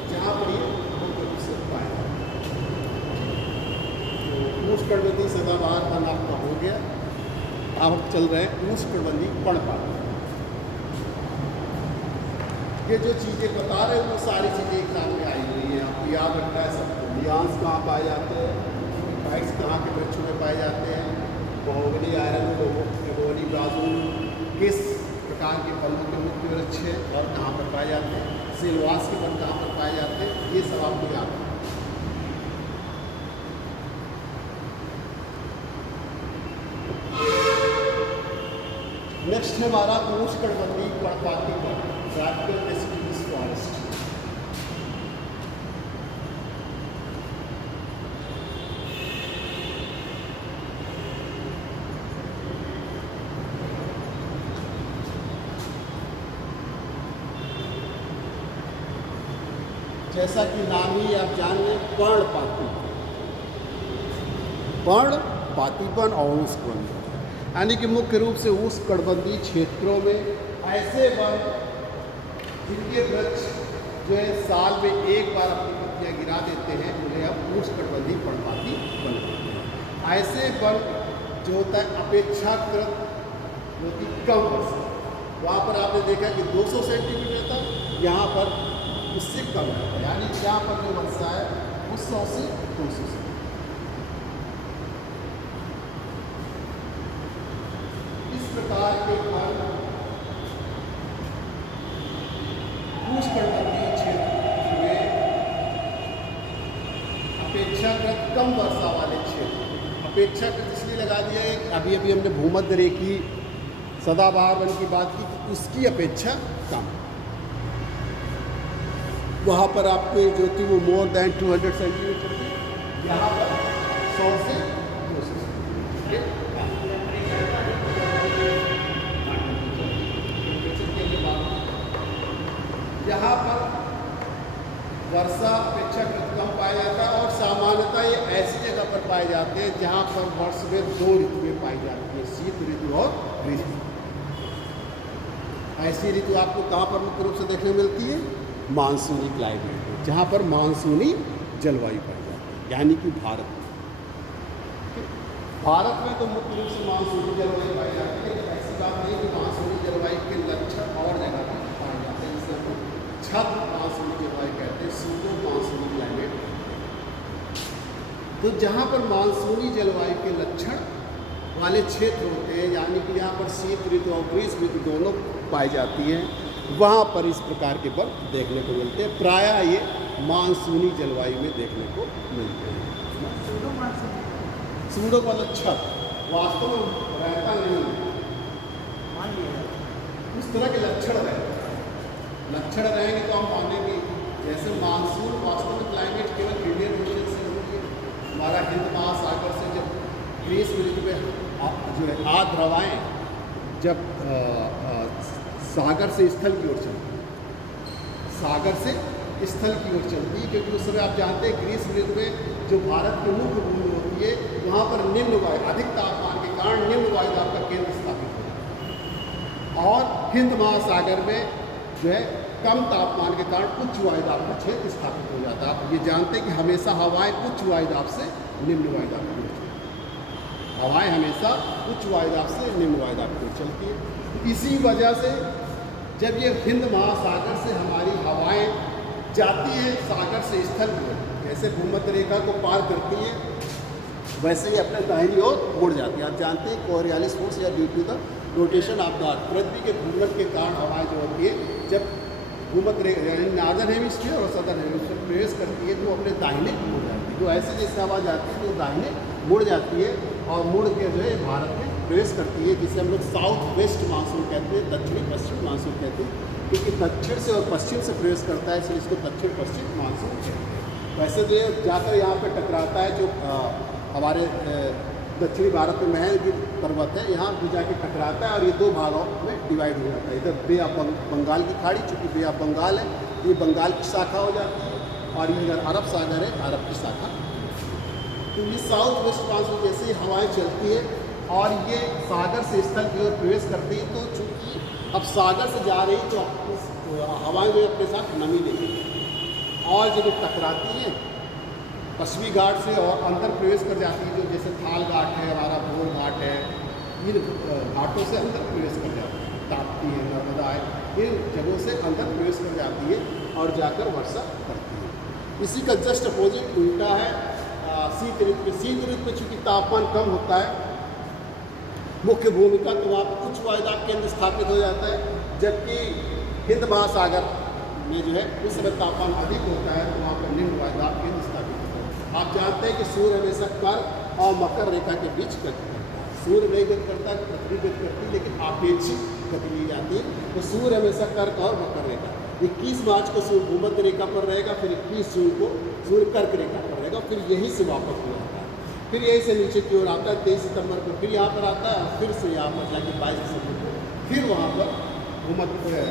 जहाँ पर ये मुख्य रूप से पाया जाता है। तो उष्णकटिबंधीय सदाबहार वन आपका हो गया। अब हम चल रहे हैं उष्णकटिबंधीय पर्णपाती। ये जो चीज़ें बता रहे हैं वो सारी चीज़ें एग्जाम में आई हुई हैं। आपको याद रखना है सबको। लियान्स कहाँ पाए जाते हैं, फाइट्स कहाँ के वृक्षों में पाए जाते हैं, महोगनी, आयरन, एबोनी, ब्राज़ूल किस प्रकार के फलों के मुख्य वृक्ष है और कहाँ पर पाए जाते हैं, सिलवास के वन कहाँ पर पाए जाते हैं, ये सब आपको याद है। नेक्स्ट है हमारा उष्णकटिबंधीय पर्णपाती वन, ट्रॉपिकल डेसिडुअस फॉरेस्ट। जैसा कि नाम ही आप जान लें, पर्णपाती, पर्णपातीपन और उष्णकटिबंधीय, यानी कि मुख्य रूप से उष्णकटिबंधीय क्षेत्रों में ऐसे वन जिनके वृक्ष जो है साल में एक बार अपनी पत्तियाँ गिरा देते हैं, उन्हें अब उष्णकटिबंधीय पर्णपाती वन कहते हैं। ऐसे वन जो होता है अपेक्षाकृत बहुत ही कम वर्षा, वहाँ पर आपने देखा कि 200 सेंटीमीटर था, यहाँ पर उससे कम है, यानी यहाँ पर जो वर्षा है वो 100 से 200 से। इस प्रकार के वन उष्णकटिबंधीय क्षेत्र में अपेक्षाकृत कम वर्षा वाले क्षेत्र, अपेक्षाकृत इसलिए लगा दिया है, अभी अभी हमने भूमध्य रेखी सदाबहार वन की बात की, तो उसकी अपेक्षा कम है। वहाँ पर आपको जो थी वो मोर देन 200 सेंटीमीटर थी, यहाँ पर 100 से 200 सेंटीमीटर। यहाँ पर वर्षा अपेक्षाकृत कम पाया जाता है और सामान्यतः ये ऐसी जगह पर पाए जाते हैं जहाँ पर वर्ष में 2 ऋतुएं पाई जाती हैं, शीत ऋतु और ग्रीष्म। ऐसी ऋतु आपको कहाँ पर मुख्य रूप से देखने मिलती है, मानसूनी क्लाइमेट में, जहाँ पर मानसूनी जलवायु पाई जाती है, यानी कि भारत में। भारत में तो मुख्य रूप से मानसूनी जलवायु पाई जाती है, लेकिन ऐसी बात नहीं कि मानसूनी जलवायु के लक्षण और जगह पर पाए जाते हैं, जिसे हम छद्म मानसूनी जलवायु कहते हैं, सूडो मानसूनी क्लाइमेट। तो जहाँ पर मानसूनी जलवायु के लक्षण वाले क्षेत्र होते हैं, यानी कि जहाँ पर शीत ऋतु और ग्रीष्म ऋतु दोनों पाई जाती हैं, वहाँ पर इस प्रकार के पर्व देखने को मिलते हैं। प्रायः ये मानसूनी जलवायु में देखने को मिलते हैं। सूडो मतलब छत, वास्तव में रहता नहीं है, उस तरह के लक्षण रहेंगे तो हम मानेंगे। जैसे मानसून वास्तव में क्लाइमेट केवल इंडियन ओशन से होती है, हमारा हिंद महासागर से जब ग्रीष्म ऋतु में जो है आर्द्र हवाएं जब सागर से स्थल की ओर चलती है, सागर से स्थल की ओर चलती है, क्योंकि उस समय आप जानते हैं ग्रीष्म ऋतु में जो भारत की मुख्य भूमि होती है, वहाँ पर निम्न वायु, अधिक तापमान के कारण निम्न वायु दाब का केंद्र स्थापित होता है, और हिंद महासागर में जो है कम तापमान के कारण उच्च वायु दाब का क्षेत्र स्थापित हो जाता है। आप ये जानते हैं कि हमेशा हवाएं उच्च वायु दाब से निम्न वायु दाब की ओर चलती है, हवाएं हमेशा उच्च वायु दाब से निम्न वायु दाब की ओर चलती है। इसी वजह से जब ये हिंद महासागर से हमारी हवाएं जाती हैं सागर से स्थल की ओर, जैसे भूमध्य रेखा को पार करती है, वैसे ही अपने दाहिनी ओर मुड़ जाती है। आप जानते हैं कोरियालिस फोर्स या due to the rotation of the earth, पृथ्वी के घूर्णन के कारण हवाएं जो होती है जब भूमध्य रेखा यानी नॉर्दर्न हेमिस्फीयर और सदर्न हेमिस्फीयर प्रवेश करती है तो अपने दाहिने मुड़ जाती है। तो ऐसे जैसे हवा जाती है तो दाहिने मुड़ जाती है और मुड़ के जो है भारत में प्रवेश करती है, जिसे हम लोग साउथ वेस्ट मानसून कहते हैं, दक्षिणी पश्चिम मानसून कहते हैं, क्योंकि दक्षिण से और पश्चिम से प्रवेश करता है, इसलिए इसको दक्षिण पश्चिम मानसून कहते हैं। वैसे तो ये जाकर यहाँ पे टकराता है, जो हमारे दक्षिणी भारत में महलगिरी पर्वत है, यहाँ भी जाके टकराता है और ये 2 भागों में डिवाइड हो जाता है। इधर बे ऑफ बंगाल की खाड़ी, चूँकि बे ऑफ बंगाल है, ये बंगाल की शाखा हो जाती है, और इधर अरब सागर है, अरब की शाखा। तो तो ये साउथ वेस्ट मानसून जैसे ही हवाएं चलती है और ये सागर से स्थल की ओर प्रवेश करती है, तो चूँकि अब सागर से जा रही तो हवाएं जो अपने साथ नमी लेती है और जब टकराती हैं पश्चिमी घाट से और अंदर प्रवेश कर जाती है, जो जैसे थाल घाट है, हमारा भोर घाट है, इन घाटों से अंदर प्रवेश कर जाती है, ताप्ती है, नर्मदा है, इन जगहों से अंदर प्रवेश कर जाती है और जाकर वर्षा करती है। इसी का जस्ट अपोजिट उल्टा है शीत ऋतु में। शीत ऋतु में चूँकि तापमान कम होता है, मुख्य भूमिका तो वहाँ पर उच्च वायुदाब केंद्र स्थापित हो जाता है, जबकि हिंद महासागर में जो है उस समय तापमान अधिक होता है, तो वहाँ पर निम्न वायुदाब केंद्र स्थापित होता है। आप जानते हैं कि सूर्य हमेशा कर्क और मकर रेखा के बीच गति करता है। सूर्य नहीं गति करता, पृथ्वी गति करती है, लेकिन अपेक्षित गति ली जाती है। तो सूर्य हमेशा कर्क और मकर रेखा, 21 मार्च को सूर्य भूमध्य रेखा पर रहेगा, फिर 21 जून को सूर्य कर्क रेखा पर रहेगा, फिर यहीं से वापस हो जाता है, फिर यहीं से नीचे की ओर आता है। 23 सितंबर को फिर यहाँ पर आता है, फिर से यहाँ पर जाके 22 दिसंबर को फिर वहाँ पर भूमध्य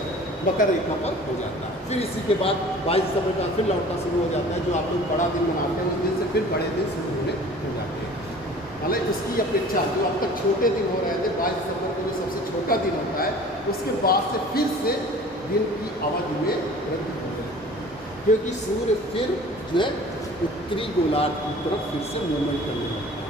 मकर रेखा पर हो जाता है। फिर इसी के बाद 22 दिसंबर का फिर लौटना शुरू हो जाता है, जो आप लोग बड़ा दिन मनाते हैं, उस दिन से फिर बड़े दिन शुरू होने हो जाते हैं। हालांकि उसकी अपेक्षा जो अब तक छोटे दिन हो रहे थे, 22 दिसंबर को जो सबसे छोटा दिन होता है, उसके बाद से फिर से दिन की अवधि में वृद्धि हो जाती है, क्योंकि सूर्य फिर जो है उत्तरी गोलार्ध की तरफ फिर से मूवमेंट करने लगता है।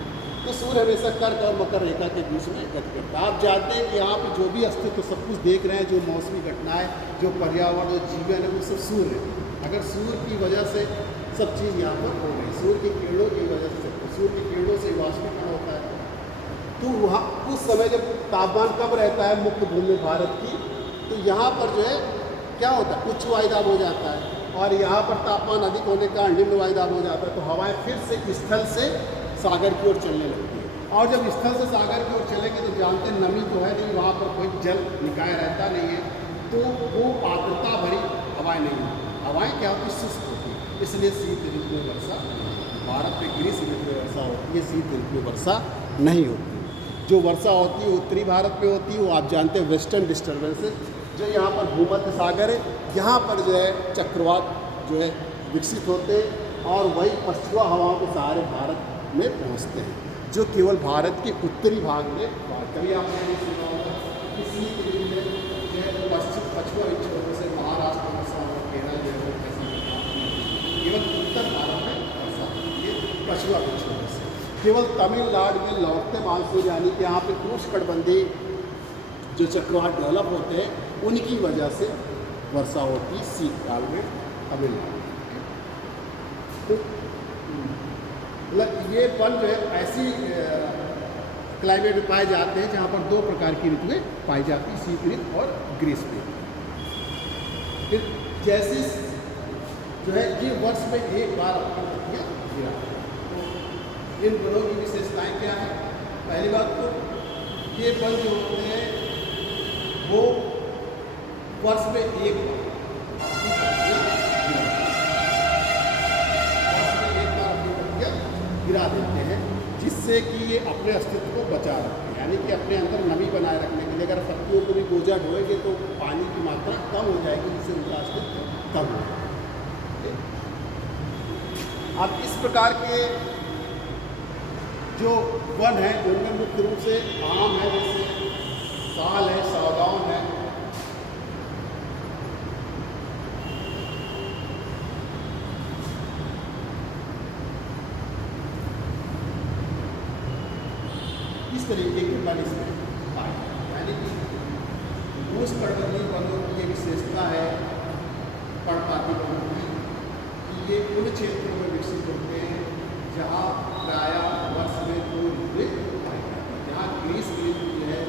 तो सूर्य हमेशा कर्क और मकर रेखा के बीच में गति करता है। आप जानते हैं कि यहाँ पर जो भी अस्तित्व सब कुछ देख रहे हैं, जो मौसमी घटनाएं, जो पर्यावरण, जो जीवन है, वो सब सूर्य है। अगर सूर्य की वजह से सब चीज़ यहाँ पर हो रही है, सूर्य की किरणों की वजह से, सूर्य की किरणों से वाष्पीकरण होता है। तो वहाँ उस समय जब तापमान कम रहता है मुख्य भूमि भारत की, तो यहाँ पर जो है क्या होता है, उच्च वायुदाब हो जाता है, और यहाँ पर तापमान अधिक होने का निम्न वायुदाब हो जाता है। तो हवाएं फिर से स्थल से सागर की ओर चलने लगती है, और जब स्थल से सागर की ओर चलेंगे तो जानते हैं नमी तो है नहीं, वहाँ पर कोई जल निकाय रहता नहीं है, तो वो आर्द्रता भरी हवाएं नहीं होती, हवाएं क्या होती, शुष्क होती है। इसलिए शीत ऋतु में वर्षा, भारत में ग्रीष्म ऋतु में वर्षा होती है, शीत ऋतु में वर्षा नहीं होती। जो वर्षा होती है उत्तरी भारत में होती है, वो आप जानते हैं वेस्टर्न डिस्टर्बेंसेस, जो यहाँ पर भूमध्य सागर है, यहाँ पर जो है चक्रवात जो है विकसित होते हैं, और वही पछुआ हवाओं के सहारे भारत में पहुँचते हैं, जो केवल भारत के उत्तरी भाग में। कभी आपने नहीं सुना होगा किसी पश्चिम पछुआ विक्षोभों से महाराष्ट्र में वर्षा हो, केरल जो है कैसे, केवल उत्तर भारत में वर्षा होती है पछुआ विक्षोभों से। केवल तमिलनाडु में लौटते मानसून, यानी कि यहाँ पे उष्णकटिबंधीय जो चक्रवात डेवलप होते हैं, उनकी वजह से वर्षा होती है शीतकाल में तमिलनाडु। तो मतलब ये वन जो है ऐसी क्लाइमेट में पाए जाते हैं जहाँ पर दो प्रकार की ऋतुएं पाई जाती हैं, शीत ऋतु और ग्रीष्म ऋतु। फिर जैसे जो है ये वर्ष में एक बार अपनी पत्तियाँ गिराती हैं। तो इन वनों की विशेषताएं क्या है? पहली बात तो ये वन जो होते हैं वो वर्ष में एक बार अपनी पत्तियाँ गिरा देते हैं, जिससे कि ये अपने अस्तित्व को बचा रखते हैं, यानी कि अपने अंदर नमी बनाए रखने के लिए। अगर पत्तियों को भी बोझा ढोएंगे तो पानी की मात्रा कम हो जाएगी, जिससे उनका अस्तित्व कम हो जाएगा। अब इस प्रकार के जो वन है उनमें मुख्य रूप से आम है, जैसे साल है, सागौन है, इस तरीके के वन इसमें पाए जाते हैं। यानी कि उष्णकटिबंधीय वनों की ये विशेषता है पर्णपाती वनों की कि ये उन क्षेत्रों में विकसित होते हैं जहाँ प्रायः वर्ष में दो ऋतुएं पाई जाती हैं, जहाँ ग्रीष्म ऋतु जो है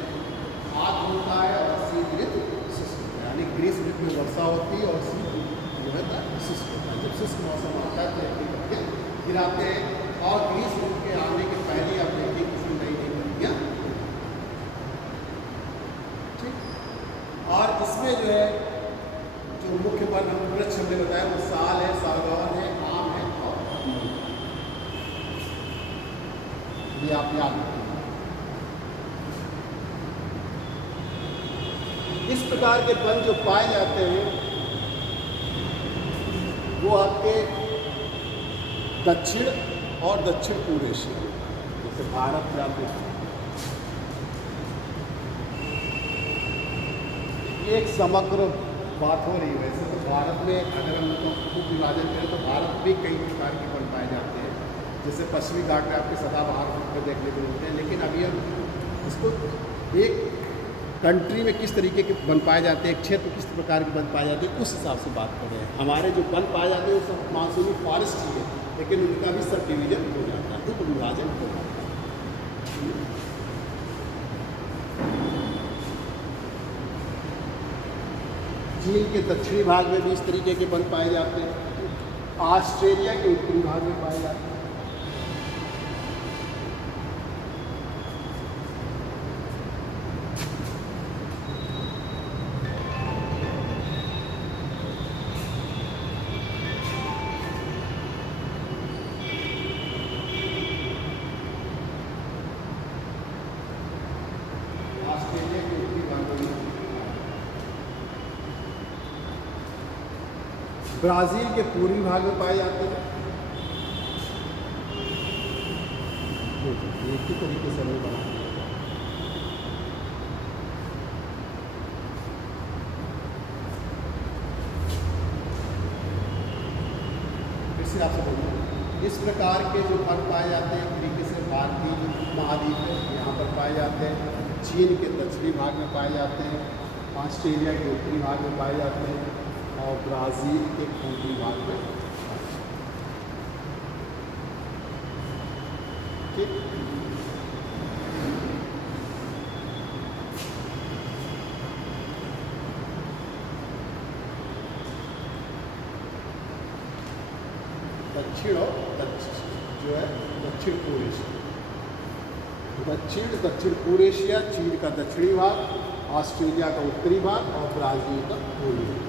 आर्द्र होता है और शीत ऋतु शुष्क होता है। यानी ग्रीष्म ऋतु में वर्षा होती है और शीत ऋतु जो है शुष्क होता है। जब शुष्क मौसम आता है तो अपनी पत्तियाँ गिराते हैं, और ग्रीष्म ऋतु के आने के पहले आप देखिए किसी नई नई पत्तियाँ। ठीक, और इसमें जो है जो मुख्य वन वृक्ष हमने बताया वो साल है, सागौन है, आम है और ये आप याद रखें। इस प्रकार के वन जो पाए जाते हैं वो आपके दक्षिण और दक्षिण पूर्व एशिया, जैसे भारत में आप देखते हैं ये एक समग्र बात हो रही है। वैसे तो भारत में अगर हम लोग उप विभाजन करें तो भारत में कई प्रकार के वन पाए जाते हैं, जैसे पश्चिमी घाट में आपके सदाबहार फूल देखने को मिलते हैं। लेकिन अभी हम इसको एक कंट्री में किस तरीके के वन पाए जाते हैं, एक क्षेत्र में किस प्रकार के वन पाए जाते हैं, उस हिसाब से बात कर रहे हैं। हमारे जो वन पाए जाते हैं वो सब मानसूनी फॉरेस्ट ही है, लेकिन उनका भी सब डिवीजन हो जाता है, उप विभाजन हो जाता है। चीन के दक्षिणी भाग में भी इस तरीके के वन पाए जाते हैं, ऑस्ट्रेलिया के उत्तरी भाग में पाए जाते हैं। ऑस्ट्रेलिया के उत्तरी भाग में, ब्राज़ील के पूर्वी भाग में पाए जाते हैं। एक ही तरीके से हमें बना फिर से आपसे बोलूँ, इस प्रकार के जो फल पाए जाते हैं एक तरीके से भारतीय महाद्वीप है, यहाँ पर पाए जाते हैं। चीन के दक्षिणी भाग में पाए जाते हैं, ऑस्ट्रेलिया के उत्तरी भाग में पाए जाते हैं और ब्राज़ील के पूर्वी भाग में। ठीक, दक्षिण और जो है दक्षिण पूर्व एशिया, दक्षिण पूर्व एशिया, चीन का दक्षिणी भाग, ऑस्ट्रेलिया का उत्तरी भाग और ब्राज़ील का पूर्वी भाग।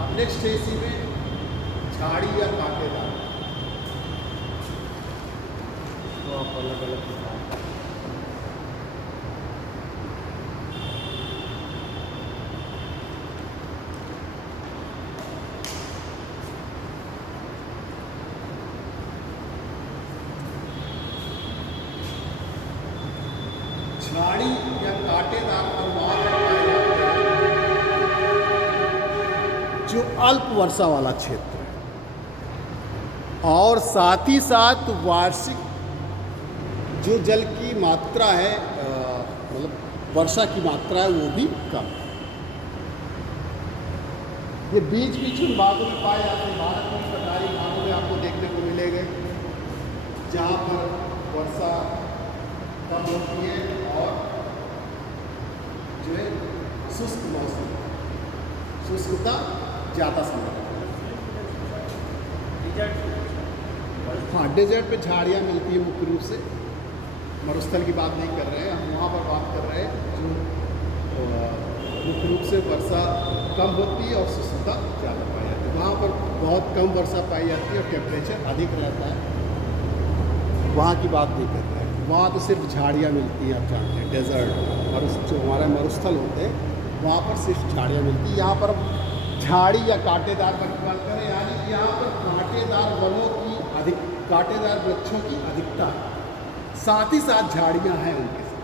अब नेक्स्ट है इसी में झाड़ी या कांटेदार, तो आप अलग अलग झाड़ी या कांटेदार पर वहाँ पर पाए जाते हैं जो अल्प वर्षा वाला क्षेत्र है, और साथ ही साथ वार्षिक जो जल की मात्रा है, मतलब वर्षा की मात्रा है, वो भी कम है। ये बीच बीच में भागों में पाए जाते हैं। भारत में कटारी भागों में आपको देखने को मिलेंगे जहाँ पर वर्षा कम होती है और जो है शुष्क मौसम, शुष्कता ज़्यादा समय लगता है। हाँ, डेजर्ट पे झाड़ियाँ मिलती है मुख्य रूप से, मरुस्थल की बात नहीं कर रहे हैं हम, वहाँ पर बात कर रहे हैं जो मुख्य रूप से वर्षा कम होती है और शुष्कता ज़्यादा पाई जाती है। वहाँ पर बहुत कम वर्षा पाई जाती है और टेम्परेचर अधिक रहता है, वहाँ की बात नहीं कर रहे हैं। वहाँ तो सिर्फ झाड़ियाँ मिलती हैं, आप जानते हैं डेजर्ट, और जो हमारे मरुस्थल होते हैं वहाँ पर सिर्फ झाड़ियाँ मिलती हैं। यहाँ पर झाड़ी या कांटेदार पर बात करें, यानी कि यहाँ पर कांटेदार वनों की अधिक, कांटेदार वृक्षों की अधिकता है, साथ ही साथ झाड़ियाँ हैं उनके साथ,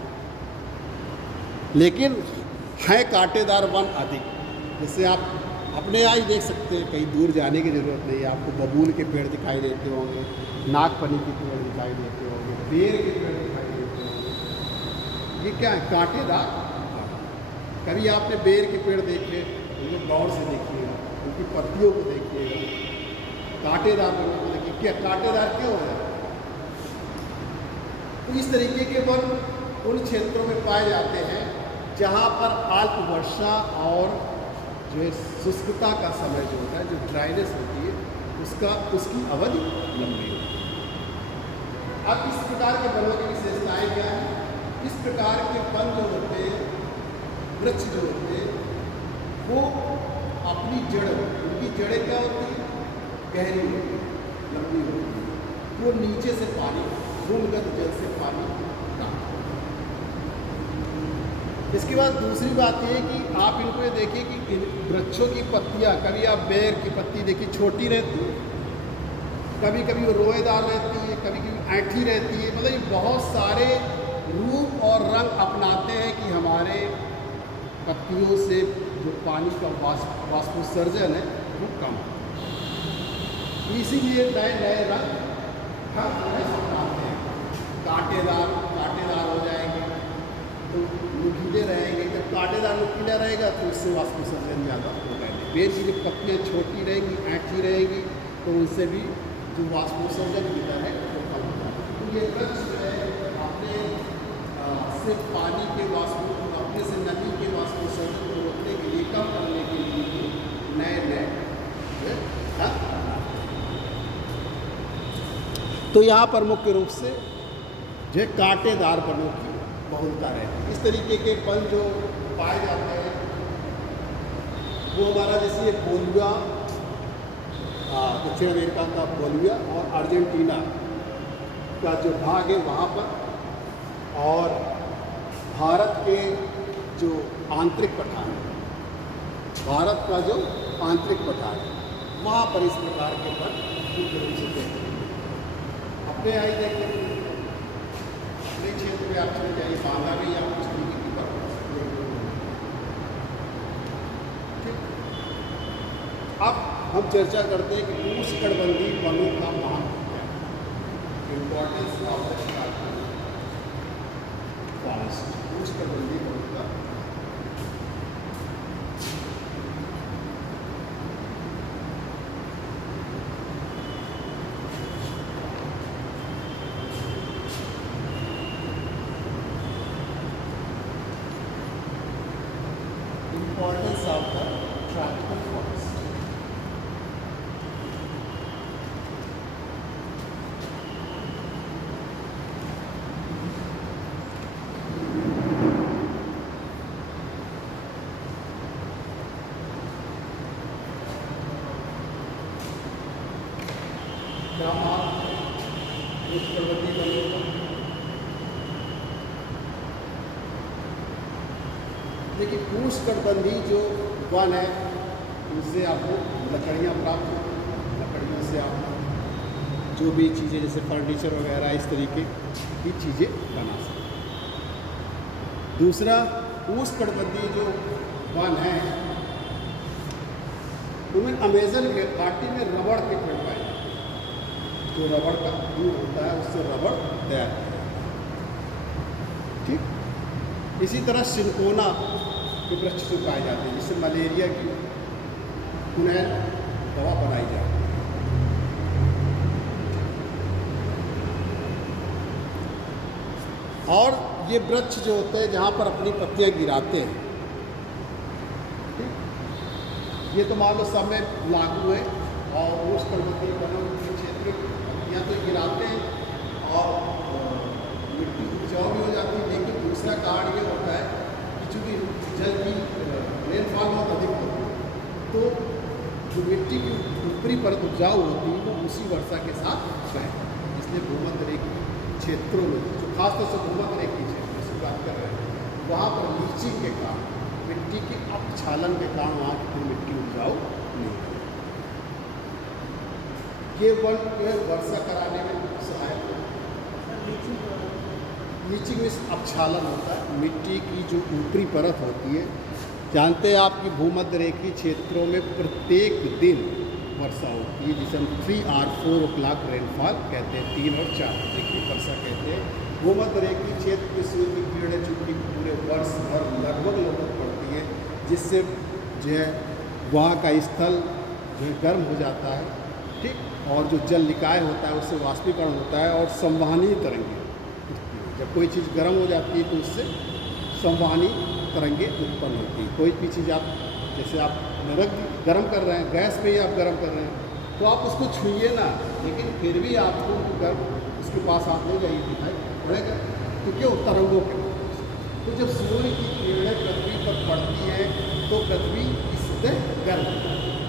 लेकिन हैं कांटेदार वन अधिक। जैसे आप अपने यहाँ ही देख सकते हैं, कहीं दूर जाने की ज़रूरत नहीं है, आपको बबूल के पेड़ दिखाई देते होंगे, नागफनी के पेड़ दिखाई देते होंगे, बेर के पेड़ दिखाई देते होंगे। ये क्या है? कांटेदार। कभी आपने बेर के पेड़ देखे, उनको गौर से देखिएगा, उनकी पत्तियों को देखिएगा, कांटेदार पेड़ों को देखिए, क्या कांटेदार क्यों है? तो इस तरीके के वन उन क्षेत्रों में पाए जाते हैं जहाँ पर अल्प वर्षा और जो है शुष्कता का समय जो होता है, जो ड्राइनेस होती है, उसकी अवधि लंबी होती है। अब इस प्रकार के वनों की विशेषताएं क्या है? इस प्रकार के वन जो होते हैं, वृक्ष जो होते हैं, वो अपनी जड़, उनकी जड़ें क्या होती है? गहरी होती है, लंबी होती है। वो नीचे से पानी, भूमिगत जल से पानी इसके बाद दूसरी बात ये है कि आप इनको ये देखिए कि इन वृक्षों की पत्तियाँ, कभी आप बेर की पत्ती देखिए छोटी रहती है, कभी कभी वो रोएदार रहती है, कभी कभी ऐंठी रहती है। मतलब ये बहुत सारे रूप और रंग अपनाते हैं कि हमारे पत्तियों से जो पानी का वाष्पोत्सर्जन है वो कम हो। इसीलिए नए नए रंग हर तरह अपनाते हैं। कांटेदार हो जाएंगे तो नुकीले रहेंगे, जब कांटेदार नुकीला रहेगा तो उससे वाष्पोत्सर्जन ज़्यादा होगा। बेर की जब पत्तियाँ छोटी रहेंगी, ऐंठी रहेंगी, तो उनसे भी जो वाष्पोत्सर्जन की दर है वो कम होगा। तो ये वृक्ष जो है अपने से पानी के अपने से नदी के वाष्पोत्सर्जन को रोकने के लिए, कम करने के लिए नए नए। तो यहाँ पर मुख्य रूप से जो है कांटेदार वनों की बहुलता रहती है। इस तरीके के वन जो पाए जाते हैं वो हमारा जैसे ये बोलिविया, दक्षिण अमेरिका का बोलिविया और अर्जेंटीना का जो भाग है वहाँ पर, और भारत के जो आंतरिक पठार है, भारत का जो आंतरिक पठार है वहाँ पर इस प्रकार के वन मुख्य रूप से देखते हैं। अपने यहाँ ही देखते हैं, अपने क्षेत्र में आप चले जाइए, बांदा में या कुछ तरीके की बात। अब हम चर्चा करते हैं कि उष्णकटिबंधीय वनों का महत्व क्या है, इम्पोर्टेंस ऑफ द फॉरेस्ट। उष्णकटिबंधीय वनों का importance of the tropical forest. क्या आप उस पर्वतीय वनों का देखिए, उष्णकटिबंधीय जो वन है उससे आपको लकड़ियाँ प्राप्त होती हैं। लकड़ियों से आप जो भी चीज़ें जैसे फर्नीचर वगैरह इस तरीके की चीज़ें बना सकते हैं। दूसरा, उष्णकटिबंधीय जो वन है उनमें अमेजन घाटी में रबड़ के पेड़ पाए जाते हैं। जो रबड़ का दूध होता है उससे रबड़ तैयार किया जाता है। ठीक, इसी तरह सिनकोना के वृक्ष भी पाए जाते हैं, जिससे मलेरिया की कुनैल दवा बनाई जाती है। और ये वृक्ष जो होते हैं जहाँ पर अपनी पत्तियाँ गिराते हैं, ठीक, ये तो मान लो सब में लागू है। और उष्णकटिबंधीय वनों के क्षेत्र में पत्तियाँ तो गिराते हैं और मिट्टी उपजाऊ भी हो जाती है। लेकिन दूसरा कारण ये होता है कि चूँकि जल की रेनफॉल बहुत अधिक होती है तो जो मिट्टी की ऊपरी परत उपजाऊ होती है वो उसी वर्षा के साथ बहती है। इसलिए भूमध्य रेखीय क्षेत्रों में, जो खासतौर से भूमध्य रेखीय क्षेत्र से बात कर रहे हैं, वहाँ पर लीचिंग के कारण, मिट्टी के अपक्षालन के कारण वहाँ की फिर मिट्टी उपजाऊ नहीं होती। ये वन जो है वर्षा कराने में सहायक होता है। लीचिंग में अपक्षालन होता है, मिट्टी की जो ऊपरी परत होती है। जानते हैं आप कि भूमध्य रेखीय क्षेत्रों में प्रत्येक दिन वर्षा होती है, जिसे हम 3 और 4 o'clock रेनफॉल कहते हैं, 3 और 4 की वर्षा कहते हैं। भूमध्य रेखीय क्षेत्र में सूर्य की किरणें चूंकि पूरे वर्ष भर लगभग पड़ती है, जिससे जो है वहाँ का स्थल जो है गर्म हो जाता है। ठीक, और जो जल निकाय होता है उससे वाष्पीकरण होता है और संवहनीय तरंगें उठती हैं। जब कोई चीज़ गर्म हो जाती है तो उससे संवहनीय तरंगें उत्पन्न होती हैं। कोई भी चीज़ आप जैसे आप नमक गर्म कर रहे हैं, गैस में ही आप गर्म कर रहे हैं तो आप उसको छूइए ना, लेकिन फिर भी आपको गर्म उसके पास आप ले जाइए, दिखाई पड़ेगा, क्योंकि वो तरंगों के। तो जब सूर्य की किरणें पृथ्वी पर पड़ती हैं तो पृथ्वी इससे गर्म होती है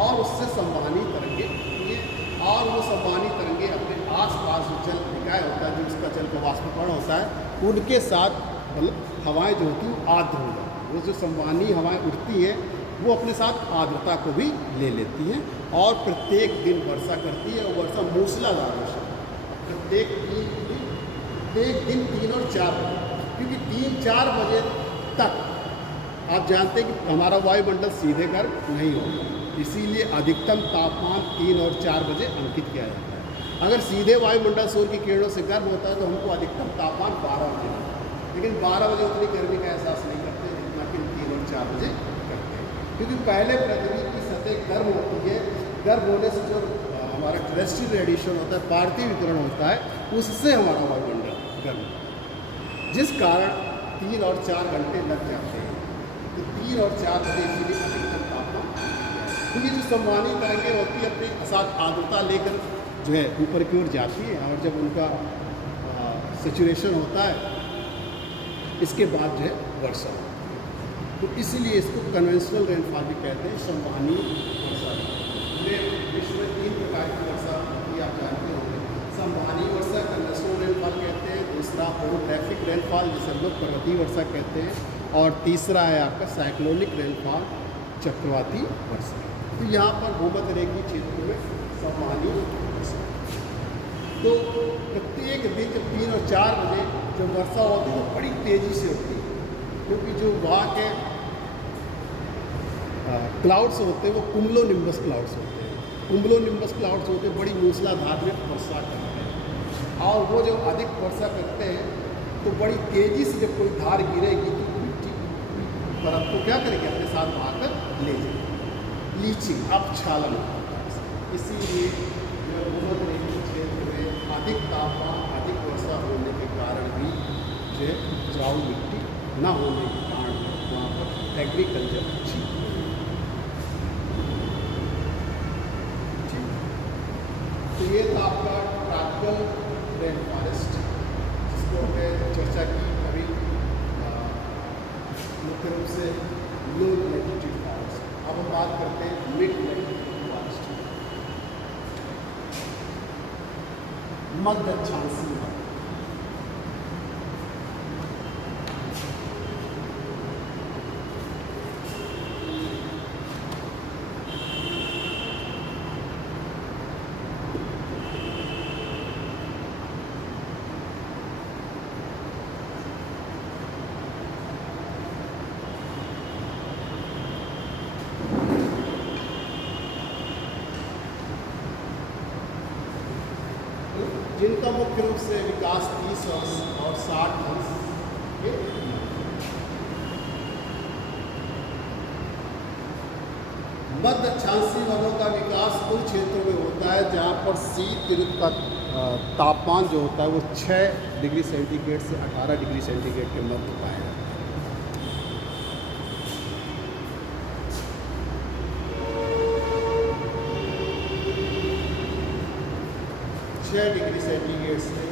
और उससे संवहनीय तरंगें होती हैं, और वो संवहनीय तरंगें अपने आसपास जो जल निकाय होता है, जो उसका जल का वाष्पीकरण होता है, उनके साथ मतलब हवाएं जो होती हैं वो आर्द्र हो जाती हैं। वो जो संवहनी हवाएं उड़ती हैं वो अपने साथ आर्द्रता को भी ले लेती हैं और प्रत्येक दिन वर्षा करती है। और वर्षा मूसलाधार वर्षा प्रत्येक दिन 3 और 4 बजे, क्योंकि 3-4 बजे तक आप जानते हैं कि हमारा वायुमंडल सीधे गर्म नहीं होगा, इसीलिए अधिकतम तापमान 3 और 4 बजे अंकित किया जाता है। अगर सीधे वायुमंडल सूर्य की किरणों से गर्म होता है तो हमको अधिकतम तापमान 12 बजे लगता है, लेकिन 12 बजे उतनी गर्मी का एहसास नहीं करते जितना कि 3 और 4 बजे करते हैं, क्योंकि पहले पृथ्वी की सतह गर्म होती है। गर्म होने से जो हमारा टेरेस्ट्रियल रेडिएशन होता है, पार्थिव विकिरण होता है, उससे हमारा वायुमंडल गर्म होता है, जिस कारण 3 और 4 घंटे लग जाते हैं। तो 3 और 4 बजे इसीलिए अधिकतम तापमान, क्योंकि जो संवहनी तरंगें होती है अपने साथ आर्द्रता लेकर जो है ऊपर की ओर जाती है, और जब उनका सेचुरेशन होता है इसके बाद जो है वर्षा होती है। तो इसीलिए इसको कन्वेंशनल रेनफॉल भी कहते हैं, संवहनी वर्षा। पूरे विश्व में 3 प्रकार की वर्षा होती है, आप जानते होंगे। संवहनी वर्षा कन्वेंशनल रेनफॉल कहते हैं, दूसरा ओरोग्राफिक रेनफॉल जिसे हम लोग पर्वतीय वर्षा कहते हैं, और तीसरा है आपका साइक्लोनिक रेनफॉल, चक्रवाती वर्षा। तो यहाँ पर भूमध्य रेखीय क्षेत्र में संवहनी वर्षा, तो प्रत्येक दिन जब 3 और 4 बजे जो वर्षा होती है वो बड़ी तेज़ी से होती है, क्योंकि जो वहाँ के क्लाउड्स होते हैं वो कुमुलोनिम्बस क्लाउड्स होते हैं। कुमुलोनिम्बस क्लाउड्स होते हैं बड़ी मूसलाधार में वर्षा करते हैं, और वो जब अधिक वर्षा करते हैं तो बड़ी तेज़ी से जब कोई धार गिरेगी तो मिट्टी बर्फ को क्या करेगी, अपने साथ बहाकर ले जाएगी, लीचिंग अपक्षालन होता है। इसीलिए जो भूमध्य रेखीय क्षेत्र में अधिक तापमान, अधिक वर्षा होने के कारण भी जो उपजाऊ मिट्टी न होने के कारण वहाँ पर एग्रीकल्चर अच्छी है। तो ये था आपका ट्रॉपिकल रेन फॉरेस्ट, जिसको हमने चर्चा की अभी, मुख्य रूप से लो लैटिट्यूड फॉरेस्ट। अब हम बात करते हैं मिड लैटिट्यूड फॉरेस्ट, मध्य अक्षांशीय वन। जिनका मुख्य रूप से विकास 30 और 60 वर्ष के मध्य अक्षांशीय वनों का विकास उन क्षेत्रों में होता है जहाँ पर शीत ऋतु का तापमान जो होता है वो 6 डिग्री सेंटीग्रेड से 18 डिग्री सेंटीग्रेड के मध्य पाया जाता है। 6 डिग्री सेंटीग्रेड से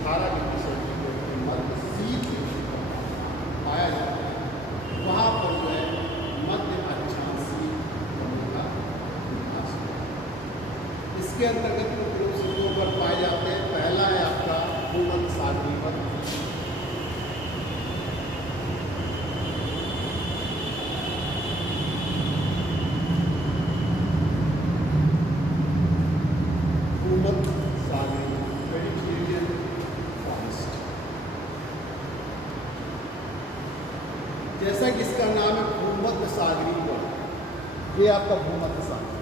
18 डिग्री सेंटीग्रेड के मध्य शीत पाया जाता है, वहाँ पर जो है मध्य अक्षांशीय वनों का विकास होता है। इसके अंतर्गत मुख्य रूप से 2 वन पाए जाते हैं। पहला है आपका भूमध्य सागरीय वन, जैसा कि इसका नाम है भूमध्य सागरीय वन, ये आपका भूमध्य सागर।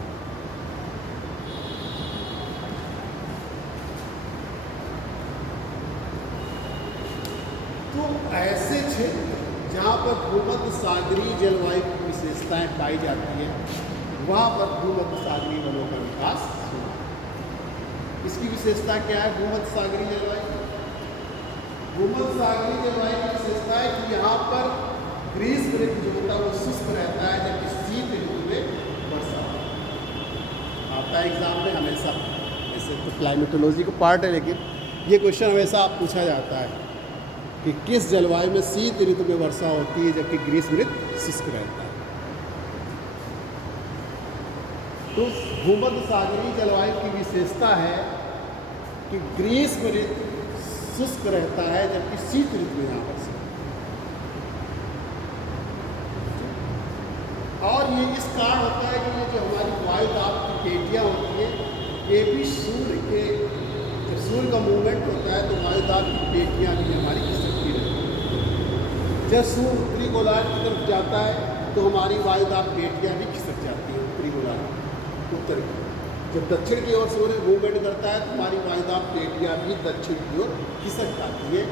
तो ऐसे क्षेत्र जहाँ पर भूमध्य सागरीय जलवायु की विशेषताएं पाई जाती हैं, वहाँ पर भूमध्य सागरीय वनों का विकास हुआ। इसकी विशेषता क्या है? भूमध्य सागरीय जलवायु, भूमध्य सागरीय जलवायु की विशेषता है कि यहाँ पर ग्रीष्म ऋतु जो होता है वो शुष्क रहता है, जबकि शीत ऋतु में वर्षा आता है। एग्जाम में हमेशा, ऐसे तो क्लाइमेटोलॉजी का पार्ट है, लेकिन ये क्वेश्चन हमेशा पूछा जाता है कि किस जलवायु में शीत ऋतु में वर्षा होती है जबकि ग्रीष्म ऋतु शुष्क रहता है। तो भूमध्य सागरीय जलवायु की विशेषता है कि ग्रीष्म ऋतु शुष्क रहता है जबकि शीत ऋतु में यहाँ वर्षा। और ये इस कारण होता है कि ये जो हमारी वायुदाब की पेटियाँ होती हैं, ये भी सूर्य के, जब सूर्य का मूवमेंट होता है तो वायुदाब की पेटियाँ भी हमारी खिसकती रहती हैं। जब सूर्य उत्तरी गोलार्ध की तरफ जाता है तो हमारी वायुदाब पेटियाँ भी खिसक जाती हैं उत्तरी गोलार्ध उत्तर की। जब दक्षिण की ओर सूर्य मूवमेंट करता है तो हमारी वायुदाब पेटियाँ भी दक्षिण की ओर खिसक जाती है।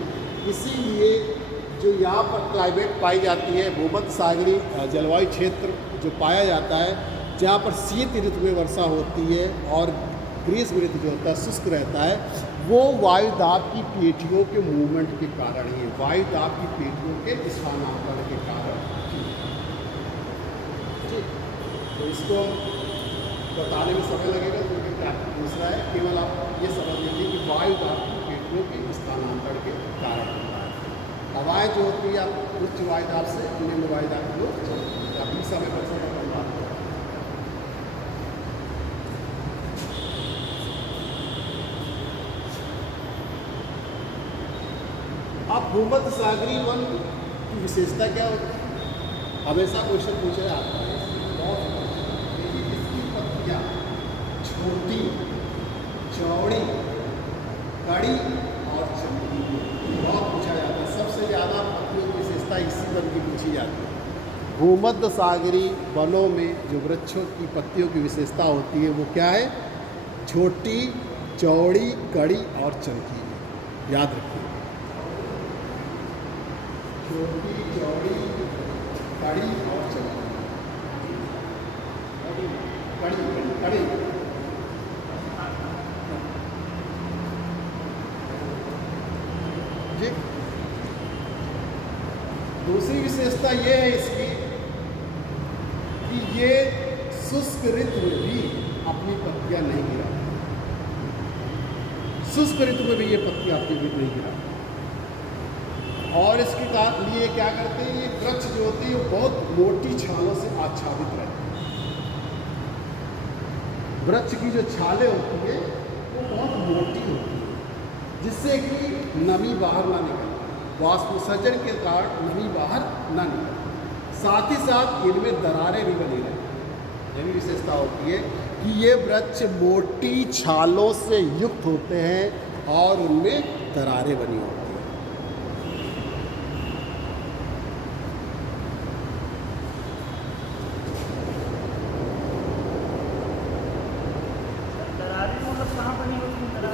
इसीलिए जो यहाँ पर क्लाइमेट पाई जाती है, भूमध्य सागरीय जलवायु क्षेत्र जो पाया जाता है, जहाँ पर शीत ऋतु में वर्षा होती है और ग्रीष्म ऋतु जो होता है शुष्क रहता है, वो वायुदाब की पेटियों के मूवमेंट के कारण ही, वायुदाब की पेटियों के स्थानांतरण के कारण। ठीक, तो इसको बताने में समय लगेगा क्योंकि क्या दूसरा है, केवल आप ये समझ लीजिए कि वायुदाब की पेटियों के स्थानांतरण के कारण होता है। हवाएं जो होती है उच्च वायुदाब से निम्न वायुदाब की ओर चलती है। अभी समय पर समय पर बात करें। अब भूमध्य सागरीय वन की विशेषता क्या होती है? हमेशा क्वेश्चन पूछा जाता है, इसकी पत्तियाँ छोटी, चौड़ी, कड़ी और चमकीली, बहुत पूछा जाता है। सबसे ज़्यादा पत्तियों की विशेषता इसी वन की पूछी जाती है। भूमध्य सागरीय वनों में जो वृक्षों की पत्तियों की विशेषता होती है वो क्या है? छोटी, चौड़ी, कड़ी और चमकीली। याद रखिए, छोटी, चौड़ी, कड़ी और चमकीली। कड़ी कड़ी जी। दूसरी विशेषता ये है इसकी कि ये शुष्क ऋतु में भी अपनी पत्तियां नहीं गिराती। शुष्क ऋतु में भी ये पत्तियां अपनी भी नहीं गिराती। और इसके लिए क्या करते हैं, ये वृक्ष जो होते हैं वो बहुत मोटी छालों से आच्छादित रहते हैं। वृक्ष की जो छालें होती है वो बहुत मोटी होती है, जिससे कि नमी बाहर ना निकले, वाष्पोत्सर्जन के कारण नमी बाहर ना निकले। साथ ही साथ इनमें दरारें भी बनी रहती हैं। यह भी विशेषता होती है कि ये वृक्ष मोटी छालों से युक्त होते हैं और उनमें दरारें बनी होती हैं।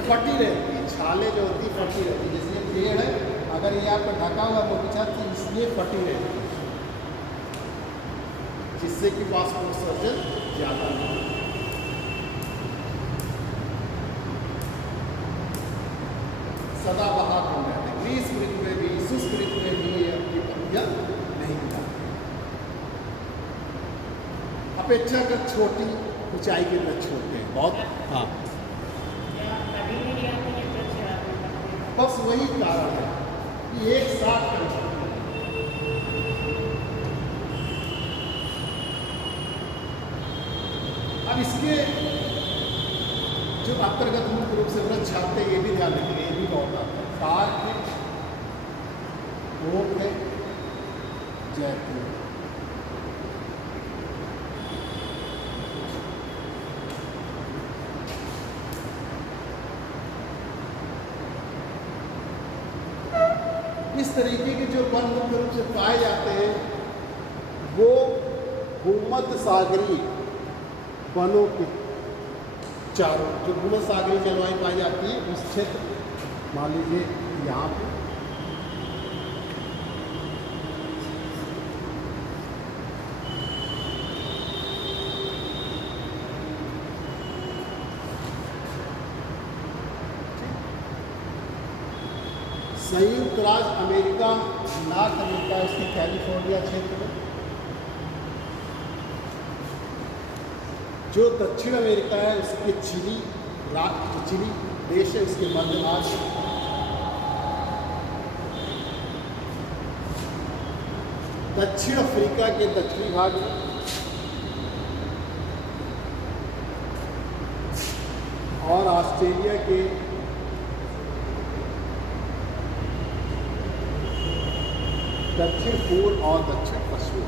फटी रहती है, छाले जो होती है फटी रहती है। जैसे पेड़ है, अगर ये आपका ढका हुआ बगीचा तो इसलिए फटी रहती है, जिससे कि वाष्पोत्सर्जन ज़्यादा नहीं हो। सदाबहार बन जाते हैं, ग्रीष्म ऋतु में भी, शुष्क ऋतु में भी ये अपनी पत्तियाँ नहीं गिराते। अपेक्षाकृत छोटी ऊंचाई के वृक्ष होते हैं बहुत। हाँ, बस वही कारण है कि एक साथ कर सकते हैं। अब इसके जो अंतर्गत मुख्य रूप से वृक्ष आते हैं, ये भी ध्यान रखेंगे, ये भी बहुत आता है। तार है, ओक है, जैतून। इस तरीके के जो वन मुख्य रूप से पाए जाते हैं वो भूमध्य सागरीय वनों के चारों, जो भूमध्य सागरीय जलवायु पाई जाती है उस क्षेत्र, मान लीजिए यहाँ पे संयुक्त राज्य अमेरिका, नॉर्थ अमेरिका, उसकी कैलिफोर्निया क्षेत्र में, जो दक्षिण अमेरिका है उसके चिली चिली देश है, उसके मध्य भाग, दक्षिण अफ्रीका के दक्षिणी भाग में, और ऑस्ट्रेलिया के दक्षिण पूर्व और दक्षिण पश्चिम।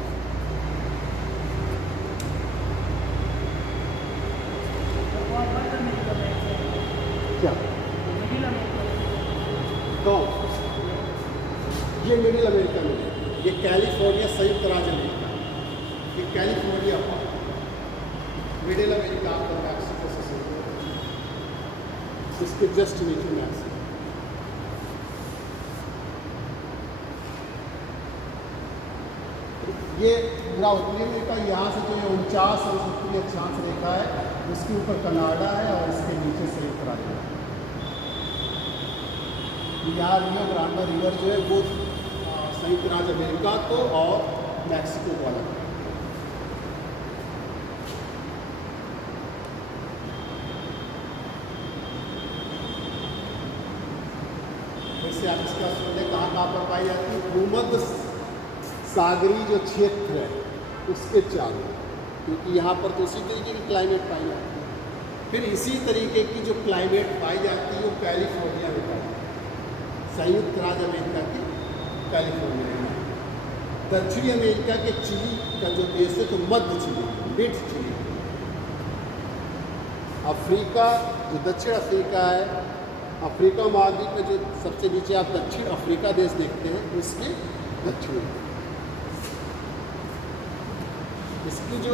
मिडिल अमेरिका में, ये कैलिफोर्निया संयुक्त राज्य अमेरिका, ये कैलिफोर्निया पार्ट, मिडिल अमेरिका आपका मैक्सिको से शुरू होता है, इसके जस्ट नीचे मैक्सिको। ये पूरा उत्तरी अमेरिका, यहाँ से जो ये 49 और उत्तरी अक्षांश रेखा है उसके ऊपर कनाडा है और इसके नीचे संयुक्त राज्य है। यहाँ रियो ग्रांडे रिवर जो है वो संयुक्त राज्य अमेरिका को और मैक्सिको को अलग है। जैसे आप इसका सुनने कहाँ पर पाई जाती है, भूमध्य सागरीय जो क्षेत्र है उसके चारों, क्योंकि यहाँ पर तो उसी तरीके की क्लाइमेट पाई जाती है। फिर इसी तरीके की जो क्लाइमेट पाई जाती है वो कैलिफोर्निया में पाई जाती है, संयुक्त राज्य अमेरिका की कैलिफोर्निया में। दक्षिणी अमेरिका के चिली का जो देश है तो मध्य चिली, मिड चिली। अफ्रीका जो दक्षिण अफ्रीका है, अफ्रीका महाद्वीप में जो सबसे नीचे आप दक्षिण अफ्रीका देश देखते हैं उसके दक्षिण, इसकी जो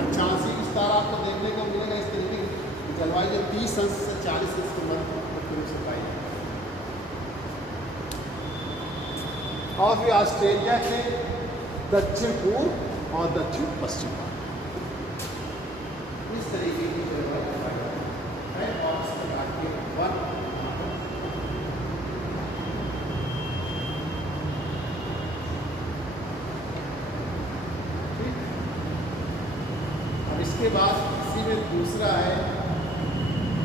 अक्षांशीय विस्तार आपको देखने को मिलेगा इस तरीके की जलवायु 30 अंश से 40 अंश के मध्य रूप से पाई जाती है। और फिर ऑस्ट्रेलिया के दक्षिण पूर्व और दक्षिण पश्चिम इस तरीके की जलवायु पाई जाती है। और इस प्रकार के वन इसके बाद इसी में दूसरा है,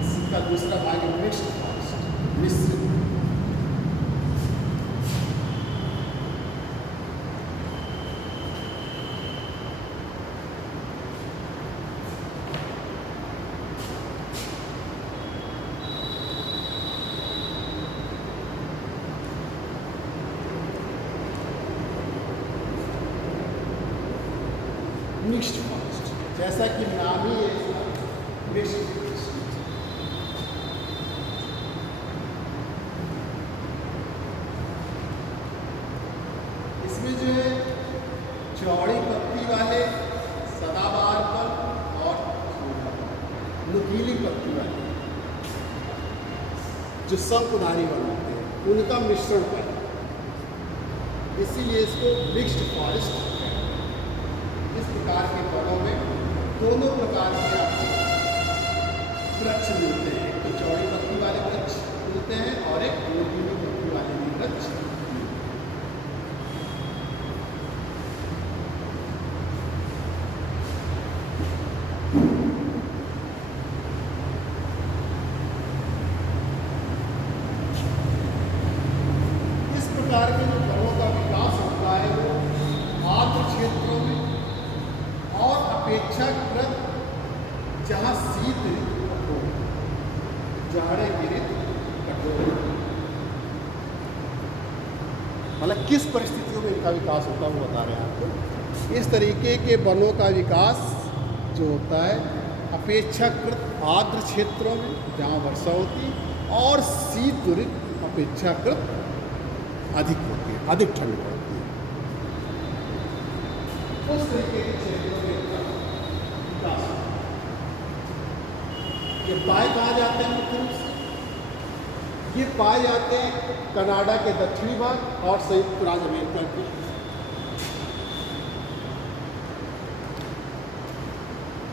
इसका दूसरा भाग है मिक्स्ड फॉरेस्ट, मिश्रित। मिक्स्ड फॉरेस्ट जैसा कि नाम ही है मिक्स्ड फॉरेस्ट। इसमें जो है चौड़ी पत्ती वाले सदाबहार वन और नुकीली पत्ती वाले जो शंकुधारी वन होते हैं उनका मिश्रण पाया, इसीलिए इसको मिक्स्ड फॉरेस्ट। इस प्रकार के वनों में दोनों प्रकार के आपको वृक्ष मिलते हैं, एक तो चौड़ी पत्ती वाले वृक्ष मिलते हैं और एक नुकीली पत्ती वाले भी वृक्ष। इस प्रकार के जो वनों का विकास होता है वो आर्द्र क्षेत्रों में और अपेक्षाकृत जहाँ शीत ऋतु कठोर, जाड़े की ऋतु कठोर, मतलब किस परिस्थितियों में इनका विकास होता है वो बता रहे हैं आपको। इस तरीके के वनों का विकास जो होता है अपेक्षाकृत आर्द्र क्षेत्रों में जहाँ वर्षा होती है और शीत ऋतु अपेक्षाकृत अधिक होती है, अधिक ठंड पड़ती है, उस तरीके के क्षेत्रों में विकास। ये पाए कहाँ जाते हैं मुख्य रूप से? ये पाए जाते हैं कनाडा के दक्षिणी भाग और संयुक्त राज्य अमेरिका के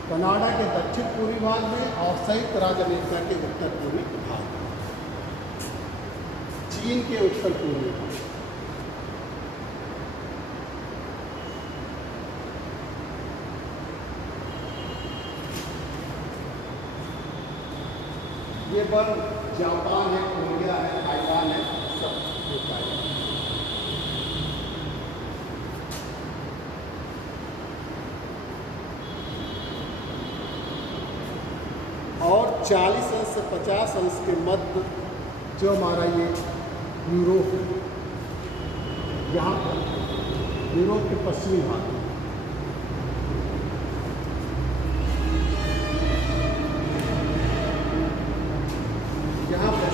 कनाडा के दक्षिण पूर्वी भाग में और संयुक्त राज्य अमेरिका के उत्तर पूर्वी भाग में, चीन के उत्तर पूर्वी भाग। ये वन जापान है, कोरिया है, ताइवान है, सब होता है। और 40 अंश से 50 अंश के मध्य जो हमारा ये यूरोप है, यहाँ पर यूरोप के पश्चिमी भाग में यहाँ पर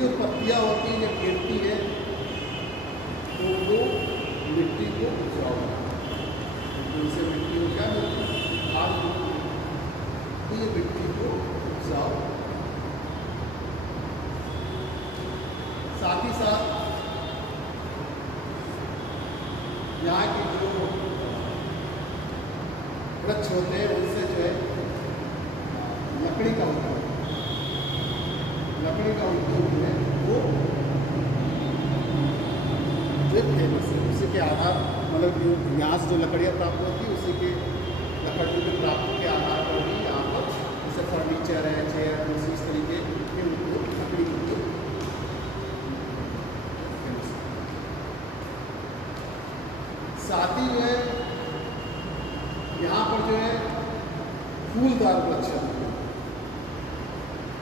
जो पत्तियाँ होती हैं जब गिरती है तो वो मिट्टी को उपजाऊ बनाती है। तो इनसे मिट्टी को क्या मिलती है? खाद मिलती है। तो ये मिट्टी को उपजाऊ, साथ ही साथ यहाँ के जो वृक्ष होते हैं उनसे जो है लकड़ी का उद्योग, लकड़ी का उद्योग है वो जो फेमस है। उसी के आधार मतलब यहाँ से जो लकड़ियाँ प्राप्त होती है उसी के लकड़ियों के प्राप्ति के आधार पर भी यहाँ पर जैसे फर्नीचर है, चेयर है, उसी इस तरीके के उद्योग, लकड़ी के उद्योग फेमस है। साथ ही जो है यहाँ पर जो है फूलदार वृक्ष है,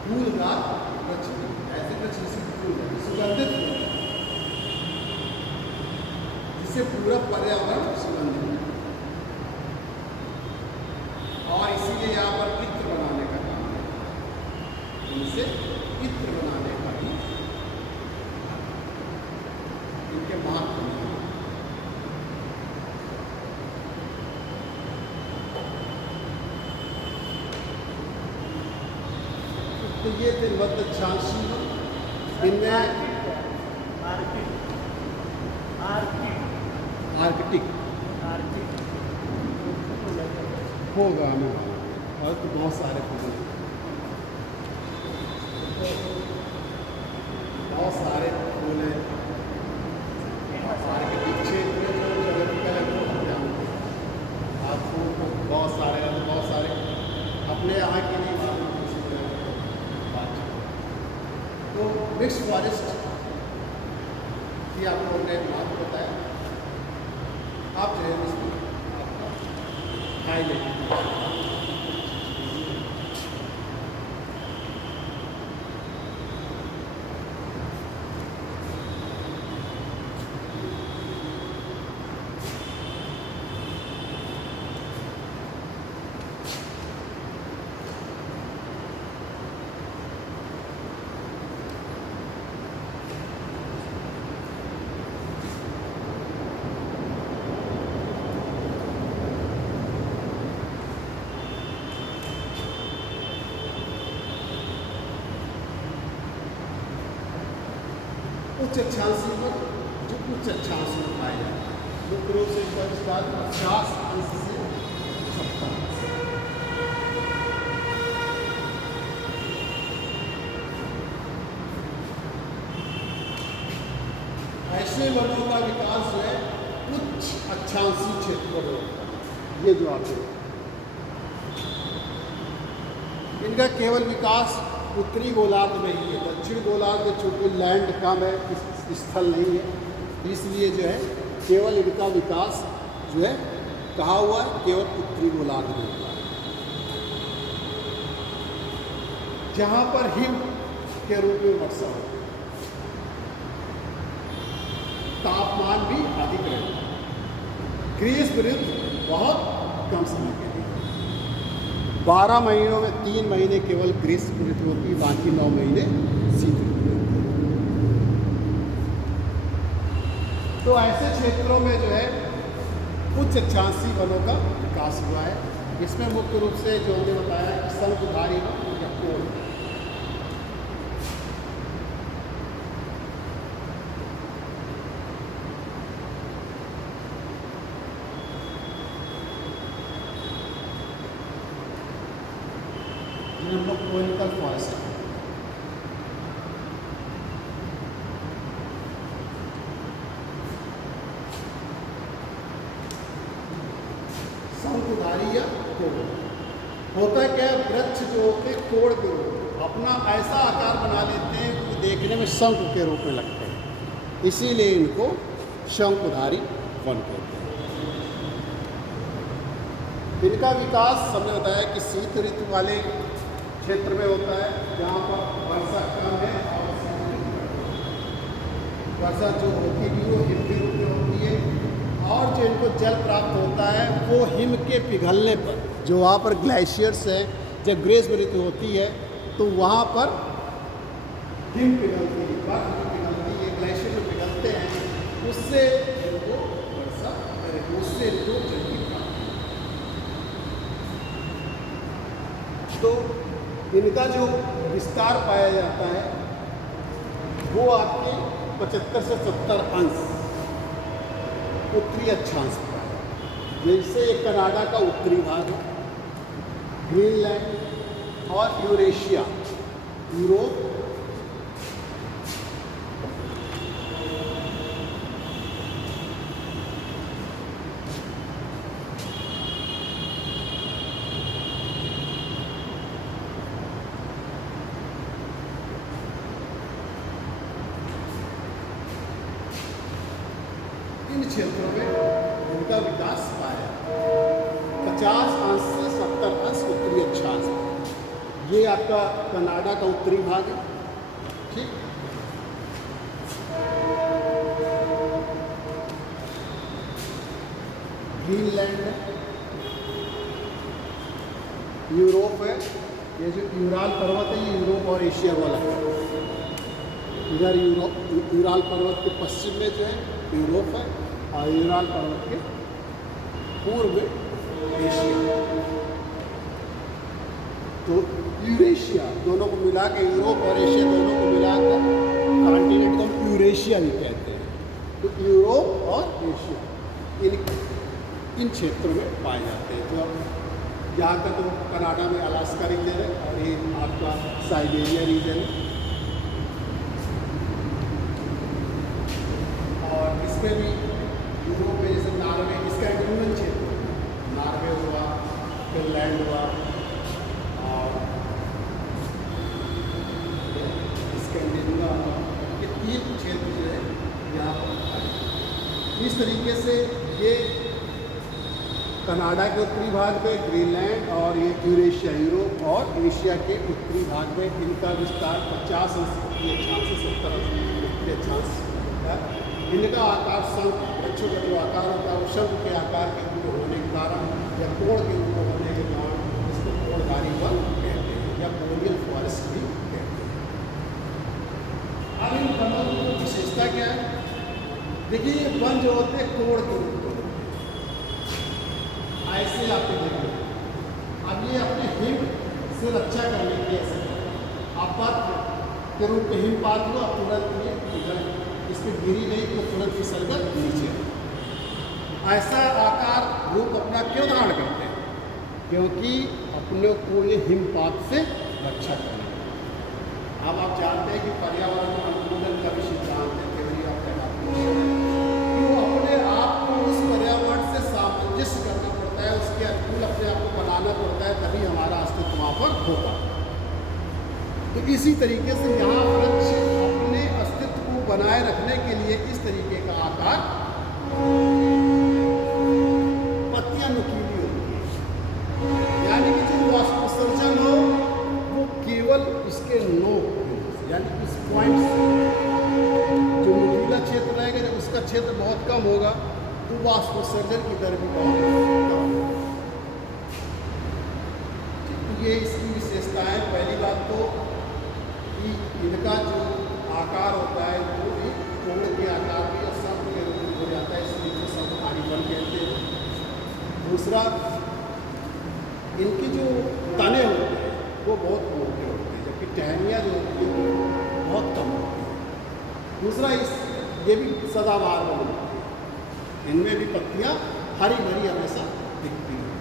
फूलदार वृक्ष, ऐसे वृक्ष जिससे फूल है, सुगंधित फूल, जिससे पूरा पर्यावरण सुगंधित है। और इसीलिए यहाँ पर इत्र बनाने का काम है, इनसे इत्र बनाने का भी इनके महत्व है। तो ये थे मध्यछांसी, इनमें आर्कटिक होगा हमें और तो बहुत सारे फूल, बहुत सारे फूल हैं आर्कटिक क्षेत्र में जो जगह आपको बहुत सारे अपने यहाँ के लिए तो मिक्स फॉरेस्ट की आपको हमने महत्व बताया। आप जो है इसको हाईलाइट उच्च अक्षांशी पर जो उच्च अक्षांश में पाए जाते हैं मुख्य रूप से 50 अंश से 70 अंश। ऐसे वनों का विकास जो है उच्च अक्षांशी क्षेत्रों में होता है। ये जो आप इनका केवल विकास उत्तरी गोलार्ध में ही है, दक्षिण गोलार्ध में चूँकि लैंड कम है, स्थल नहीं है, इसलिए जो है केवल इनका विकास जो है कहाँ हुआ है, केवल उत्तरी गोलार्ध में हुआ है, जहाँ पर हिम के रूप में वर्षा हो, तापमान भी अधिक रहता है। ग्रीष्म ऋतु बहुत कम समय के लिए, 12 महीनों में 3 महीने केवल ग्रीष्म ऋतु होती है, बाकी 9 महीने शीत ऋतु होती है। तो ऐसे क्षेत्रों में जो है उच्च अक्षांशी वनों का विकास हुआ है। इसमें मुख्य रूप से जो हमने बताया कि शंकुधारी वन या कोल, हम लोग कोनिकल फॉरेस्ट है। शंकुधारी या कोड़ होता है क्या, वृक्ष जो होते हैं कोड़ के रूप अपना ऐसा आकार बना लेते हैं कि देखने में शंख के रूप में लगते हैं, इसीलिए इनको शंकुधारी वन कहते हैं। इनका विकास हमने बताया कि शीत ऋतु वाले क्षेत्र में होता है, जहाँ पर वर्षा कम है और वर्षा जो होती भी वो हिम के रूप में होती है, और जो इनको जल प्राप्त होता है वो हिम के पिघलने पर, जो वहाँ पर ग्लेशियर्स हैं, जब ग्रीष्म ऋतु होती है तो वहाँ पर हिम पिघलती है। बर्फ जो पिघलती है, ग्लेशियर जो पिघलते हैं, उससे इनको वर्षा, उससे इनको जल की प्राप्ति होती है। तो इनका जो विस्तार पाया जाता है वो आपके 75 से 70 अंश उत्तरी अक्षांश पर है। जैसे कनाडा का उत्तरी भाग है, ग्रीनलैंड और यूरेशिया, यूरोप, इन क्षेत्रों में उनका विकास पाया। 50 अंश से 70 अंश उत्तरी अक्षांश, ये आपका कनाडा का उत्तरी भाग है, ठीक। ग्रीनलैंड है, यूरोप है, ये जो यूराल पर्वत है ये यूरोप और एशिया वाला है। इधर यूराल पर्वत के पश्चिम में जो है यूरोप है और यूराल पर्वत के पूर्व में एशिया। तो यूरेशिया दोनों को मिला के, यूरोप और एशिया दोनों को मिलाकर कॉन्टिनेंट को हम यूरेशिया भी कहते हैं। तो यूरोप और एशिया इन क्षेत्रों में पाए जाते हैं। तो अब यहाँ का तो कनाडा में अलास्का रीजन है और ये आपका साइबेरिया रीजन है। और इसमें भी यूरोप में जैसे नॉर्वे, इसका इंडियन क्षेत्र, नॉर्वे हुआ, फिनलैंड हुआ और स्कैंडिनेविया हुआ, ये 3 क्षेत्र जो है यहाँ पर आए। इस तरीके से ये कनाडा के उत्तरी भाग में, ग्रीनलैंड और ये यूरेशिया, यूरोप और एशिया के उत्तरी भाग में इनका विस्तार 50 अंश उत्तरी अक्षांश से 70 अंश उत्तरी अक्षांश होता है। इनका आकार शंख, वृक्षों का जो आकार होता है वो शंख के आकार के रूप में होने के कारण या कोण के रूप में होने के कारण इसको कोणधारी वन कहते हैं या कोनियल फॉरेस्ट भी कहते हैं। अब इन वनों की विशेषता क्या है? देखिए ये वन जो होते हैं कोण के रूप में ऐसे आपके देखिए, अब ये अपने हिम से रक्षा करने के लिए आपात के रूप में हिमपात हुआ, तुरंत ये इस पर गिरी नहीं तो तुरंत फिसलकर नीचे। ऐसा आकार रूप अपना क्यों धारण करते हैं? क्योंकि अपने को ये हिमपात से रक्षा करना। अब आप जानते हैं कि पर्यावरण अनुकूलन का भी सिद्धांत है, थ्योरी ऑफ एडैप्टेशन। तो अपने आप को उस पर्यावरण से सामंजस्य करना पड़ता है, उसके अनुकूल अपने आप को बनाना पड़ता है, तभी हमारा अस्तित्व वहाँ पर होगा। तो इसी तरीके से यहाँ वृक्ष अपने अस्तित्व को बनाए रखने के लिए इस तरीके का आकार, पत्तियाँ नुकीली होती है, यानी कि जो वाष्पोत्सर्जन हो वो केवल इसके नोक यानी इस पॉइंट से, जो नुकीला क्षेत्र रहेगा जब उसका क्षेत्र बहुत कम होगा तो वाष्पोत्सर्जन की दर भी बहुत कम होगी। ये इसकी विशेषताएं, पहली बात तो कि इनका जो आकार होता है वो एक कोण के आकार में और शंख के रूप में हो जाता है, इसलिए इनको शंखधारी वन कहते हैं। दूसरा, इनकी जो तने होते हैं वो बहुत मोटे होते हैं, जबकि टहनियाँ जो होती हैं वो बहुत कम होती हैं। दूसरा, ये भी सदाबहार वन होते हैं, इनमें भी पत्तियाँ हरी भरी हमेशा दिखती हैं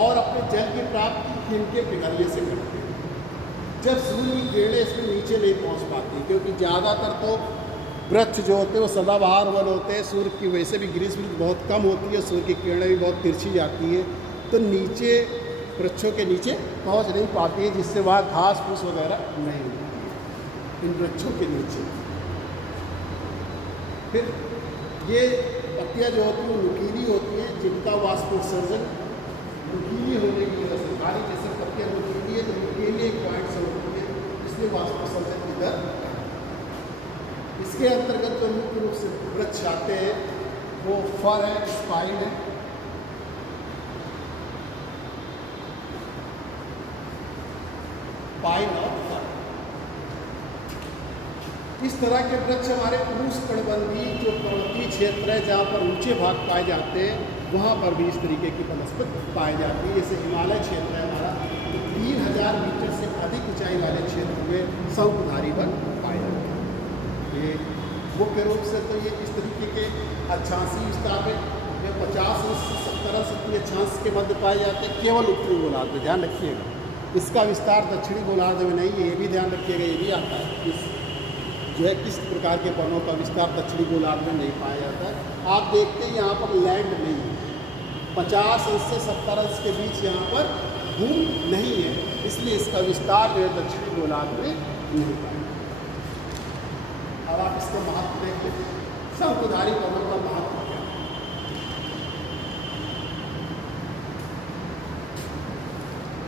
और अपने जल की प्राप्ति इनके पिघलने से करते हैं। जब सूर्य की किरणें इसमें नीचे नहीं पहुंच पाती, क्योंकि ज़्यादातर तो वृक्ष जो होते हैं वो सदाबहार वन होते हैं, सूर्य की वैसे भी ग्रीष्म ऋतु बहुत कम होती है, सूर्य की किरणें भी बहुत तिरछी जाती है, तो नीचे वृक्षों के नीचे पहुंच नहीं पाती है, जिससे वहाँ घास फूस वगैरह नहीं होती है इन वृक्षों के नीचे। फिर ये पत्तियाँ जो होती हैं वो नुकीली होती हैं, जिनका वाष्पोत्सर्जन नुकीली होने की वजह से, खाली जैसे पत्तियाँ नुकीली है तो नुकीली एक पॉइंट से होती है, इसलिए वाष्पोत्सर्जन की दर। इसके अंतर्गत जो मुख्य रूप से वृक्ष आते हैं वो फर है, स्पाइन है, पाइन और फर। इस तरह के वृक्ष हमारे उष्णकटिबंधीय जो पर्वतीय क्षेत्र है जहाँ पर ऊंचे भाग पाए जाते हैं वहाँ पर भी इस तरीके की वनस्पति पाई जाती है। जैसे हिमालय क्षेत्र है हमारा, 3000 मीटर से अधिक ऊंचाई वाले क्षेत्र में शंकुधारी वन पाए जाते हैं। ये मुख्य रूप से तो ये इस तरीके के अक्षांशीय विस्तार में 50 से 70 से अक्षांश के मध्य पाए जाते हैं, केवल उत्तरी गोलार्ध में। ध्यान रखिएगा, इसका विस्तार दक्षिणी गोलार्ध में नहीं है, ये भी ध्यान रखिएगा। ये भी आता है जो है किस प्रकार के वनों का विस्तार दक्षिणी गोलार्ध में नहीं पाया जाता है। आप देखते हैं यहाँ पर लैंड नहीं है, 50 से 70 अंश के बीच यहाँ पर भूमि नहीं है, इसलिए इसका विस्तार जो है दक्षिणी गोलार्ध में नहीं पाया। अब आप इसका महत्व देखिए, शंकुधारी वनों का महत्व क्या है।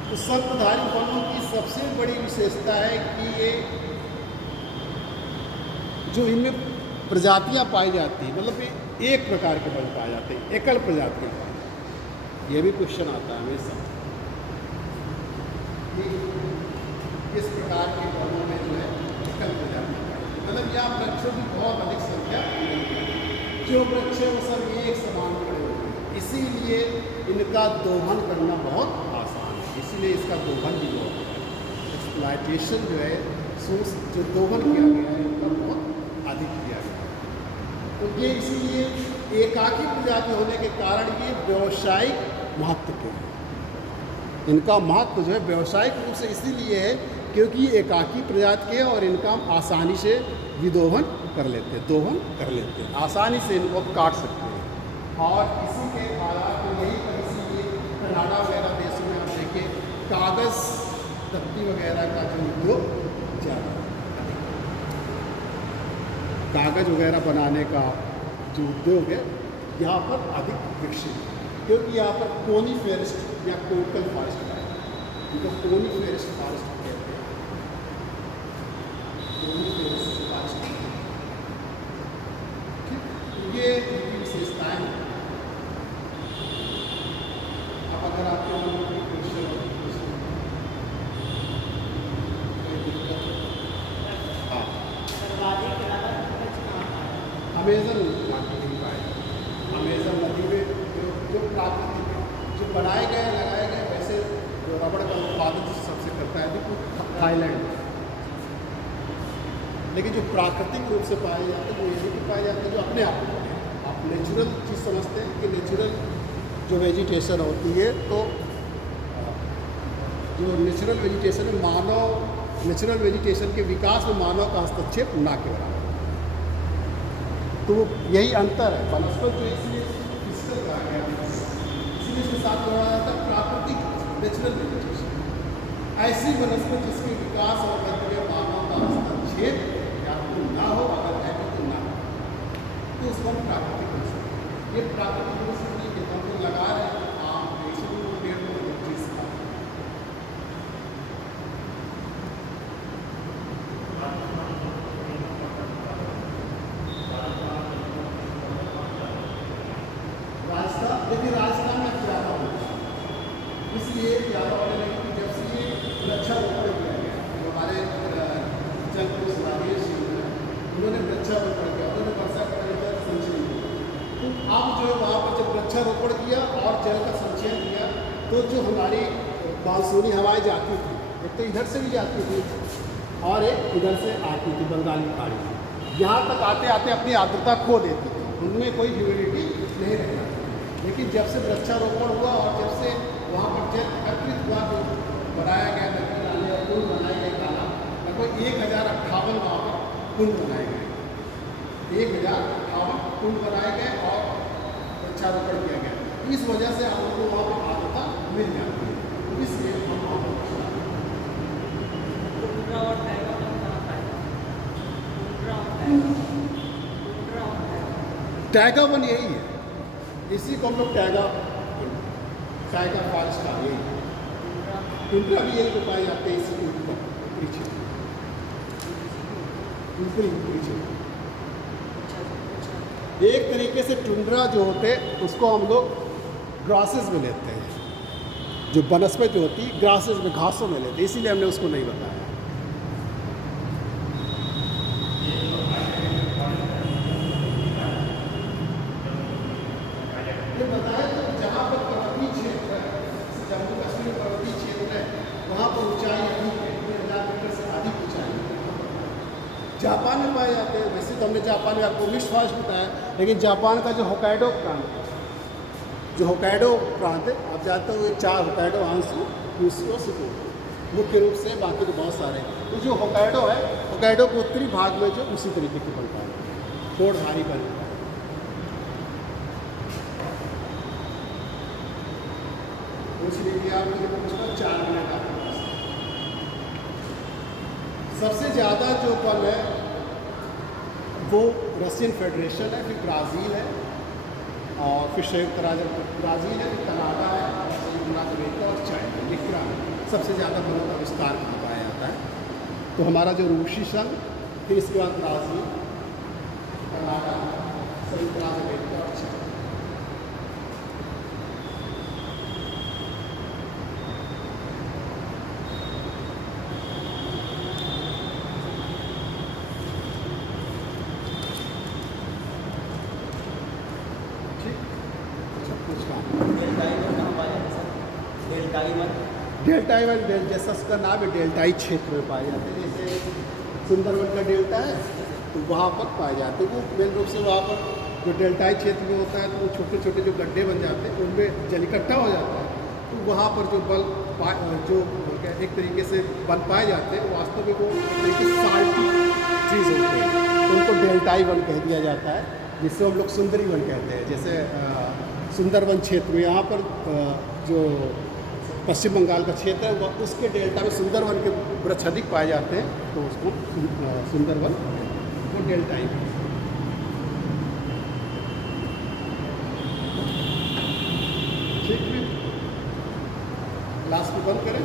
तो शंकुधारी वनों की सबसे बड़ी विशेषता है कि ये जो इनमें प्रजातियां पाई जाती हैं, मतलब एक प्रकार के वन पाए जाते हैं, एकल प्रजातियां पाई जाती हैं। ये भी क्वेश्चन आता है हमेशा, किस प्रकार के वनों में जो है एकल प्रजातियां पाई जाती हैं, मतलब यहाँ वृक्षों की बहुत अधिक संख्या नहीं है। जो वृक्ष है वो सब एक समान खड़े होते हैं, इसीलिए इनका दोहन करना बहुत आसान है, इसीलिए इसका दोहन भी बहुत है। एक्सप्लॉयटेशन जो है जो दोहन किया गया है उनका बहुत अधिक किया गया। तो ये इसीलिए एकाकी प्रजाति होने के कारण ये व्यावसायिक महत्व के हैं। इनका महत्व जो है व्यावसायिक रूप से इसीलिए है क्योंकि ये एकाकी प्रजाति के हैं और इनका हम आसानी से विदोहन कर लेते हैं, दोहन कर लेते हैं, आसानी से इनको काट सकते हैं। और इसी के आधार पर यही पर इसीलिए कनाडा वगैरह देशों में आप देखिए कागज़ दफ्ती वगैरह का जो उद्योग ज़्यादा, कागज़ वगैरह बनाने का जो उद्योग है यहाँ पर अधिक विकसित है, क्योंकि यहाँ पर कोनीफेरस या कोकल फॉरेस्ट है, इनको कोनीफेरस फॉरेस्ट कहते हैं, कोनीफेरस फॉरेस्ट। ठीक, तो ये इनकी विशेषताएँ हैं। अब अगर आपके मन में कोई क्वेश्चन हो, अमेज़न घाटी में पाए, अमेज़न नदी में जो प्राकृतिक जो बनाए गए लगाए गए, वैसे जो रबड़ का उत्पादन सबसे करता है तो थाईलैंड, लेकिन जो प्राकृतिक रूप से पाए जाते हैं वो ये भी पाए जाते हैं जो अपने आप नेचुरल चीज़ समझते हैं कि नेचुरल जो वेजिटेशन होती है, तो जो नेचुरल वेजिटेशन में नेचुरल वेजिटेशन के विकास में मानव का हस्तक्षेप ना के बराबर। तो यही अंतर है, वनस्पति जो इसलिए फिजिकल कहा गया है, इसलिए इसके साथ जोड़ा जाता है प्राकृतिक नेचुरल वेजिटेशन। ऐसी वनस्पति जिसके विकास और वृद्धि में मानव का हस्तक्षेप या तो ना हो, अगर है तो ना हो, तो उसको हम प्राकृतिक वनस्पति। ये प्राकृतिक वनस्पति के हम लोग लगा रहे हैं, आम पेड़ को चीज़ का देखिए राजस्थान में ज़्यादा होता है, इसलिए ज़्यादा होने लगी कि जब से ये वृक्षारोपण किया गया, जो हमारे जल को राजेश उन्होंने वृक्षारोपण किया, उन्होंने वर्षा का संचयन किया। तो अब जो है वहाँ पर जब वृक्षारोपण किया और जल का संचयन किया, तो जो हमारी मानसूनी हवाएं जाती थी, एक तो इधर से भी जाती थी और एक इधर से आती थी, बंगाली खाड़ी, यहाँ तक आते आते अपनी आर्द्रता खो देती थी, उनमें कोई ह्यूमिडिटी नहीं रहता। लेकिन जब से वृक्षारोपण हुआ और जब से वहाँ पर जल एकत्रित हुआ, तो बनाया गया नदी नाले और पुल बनाए गए, तालाब लगभग 1058 वहाँ पर कुंड बनाए गए, 1058 कुंड बनाए गए और वृक्षारोपण किया गया। इस वजह से हम लोग को वहाँ पर आर्द्रता मिल जाती है, इसलिए हम वहाँ पर टैगा वन यही है, इसी को हम लोग टैगा फॉरेस्ट का यही है। टुंड्रा भी यही को पाए जाते हैं, इसी के ऊपर ऊपरी क्षेत्र, ऊपरी क्षेत्र। एक तरीके से टुंड्रा जो होते हैं उसको हम लोग ग्रासेस में लेते हैं, जो वनस्पति होती है ग्रासेस में, घासों में लेते हैं, इसीलिए हमने उसको नहीं बताया। में पाए जाते हैं। वैसे तो हमने जापान में आपको मिक्स फॉरेस्ट बताया, लेकिन जापान का जो होकाइडो प्रांत है, जो होकाइडो प्रांत है, आप जानते हो ये 4 होकाइडो, आंसू, क्यूशू और सिकोकू मुख्य रूप से, बाकी तो बहुत सारे हैं। तो जो होकाइडो है, होकाइडो के उत्तरी भाग में जो उसी तरीके के बनता है, थोड़ भारी बनता है। पूछ लीजिए आप मुझे पूछना 4 मिनट आपके पास। सबसे ज़्यादा जो वन है वो रशियन फेडरेशन है, फिर ब्राज़ील है, और फिर संयुक्त राज्य ब्राज़ील है, फिर कनाडा है, संयुक्त राज्य अमेरिका और चाइना, ये क्रम है। सबसे ज़्यादा वनों का विस्तार कहाँ पाया जाता है? तो हमारा जो रूसी संघ, फिर इसके बाद ब्राज़ील, कनाडा, संयुक्त राज्य अमेरिका और चाइना। डेल्टाई वन जैसा उसका नाम है, डेल्टाई क्षेत्र में पाए जाते हैं। जैसे सुंदरवन का डेल्टा है तो वहाँ पर पाए जाते हैं। वो मेन रूप से वहाँ पर जो डेल्टाई क्षेत्र में होता है तो वो छोटे छोटे जो गड्ढे बन जाते हैं, उनमें जल इकट्ठा हो जाता है। तो वहाँ पर जो एक तरीके से बल पाए जाते हैं, वास्तव में वो एक तरीके से साल्टी चीज़ होते हैं, तो उनको डेल्टाई वन कह दिया जाता है, जिससे हम लोग सुंदरी वन कहते हैं। जैसे सुंदरवन क्षेत्र में यहाँ पर जो पश्चिम बंगाल का क्षेत्र है, वह उसके डेल्टा में सुंदरवन के वृक्ष अधिक पाए जाते हैं, तो उसको सुंदरवन वो डेल्टाई। ठीक है, क्लास को बंद करें।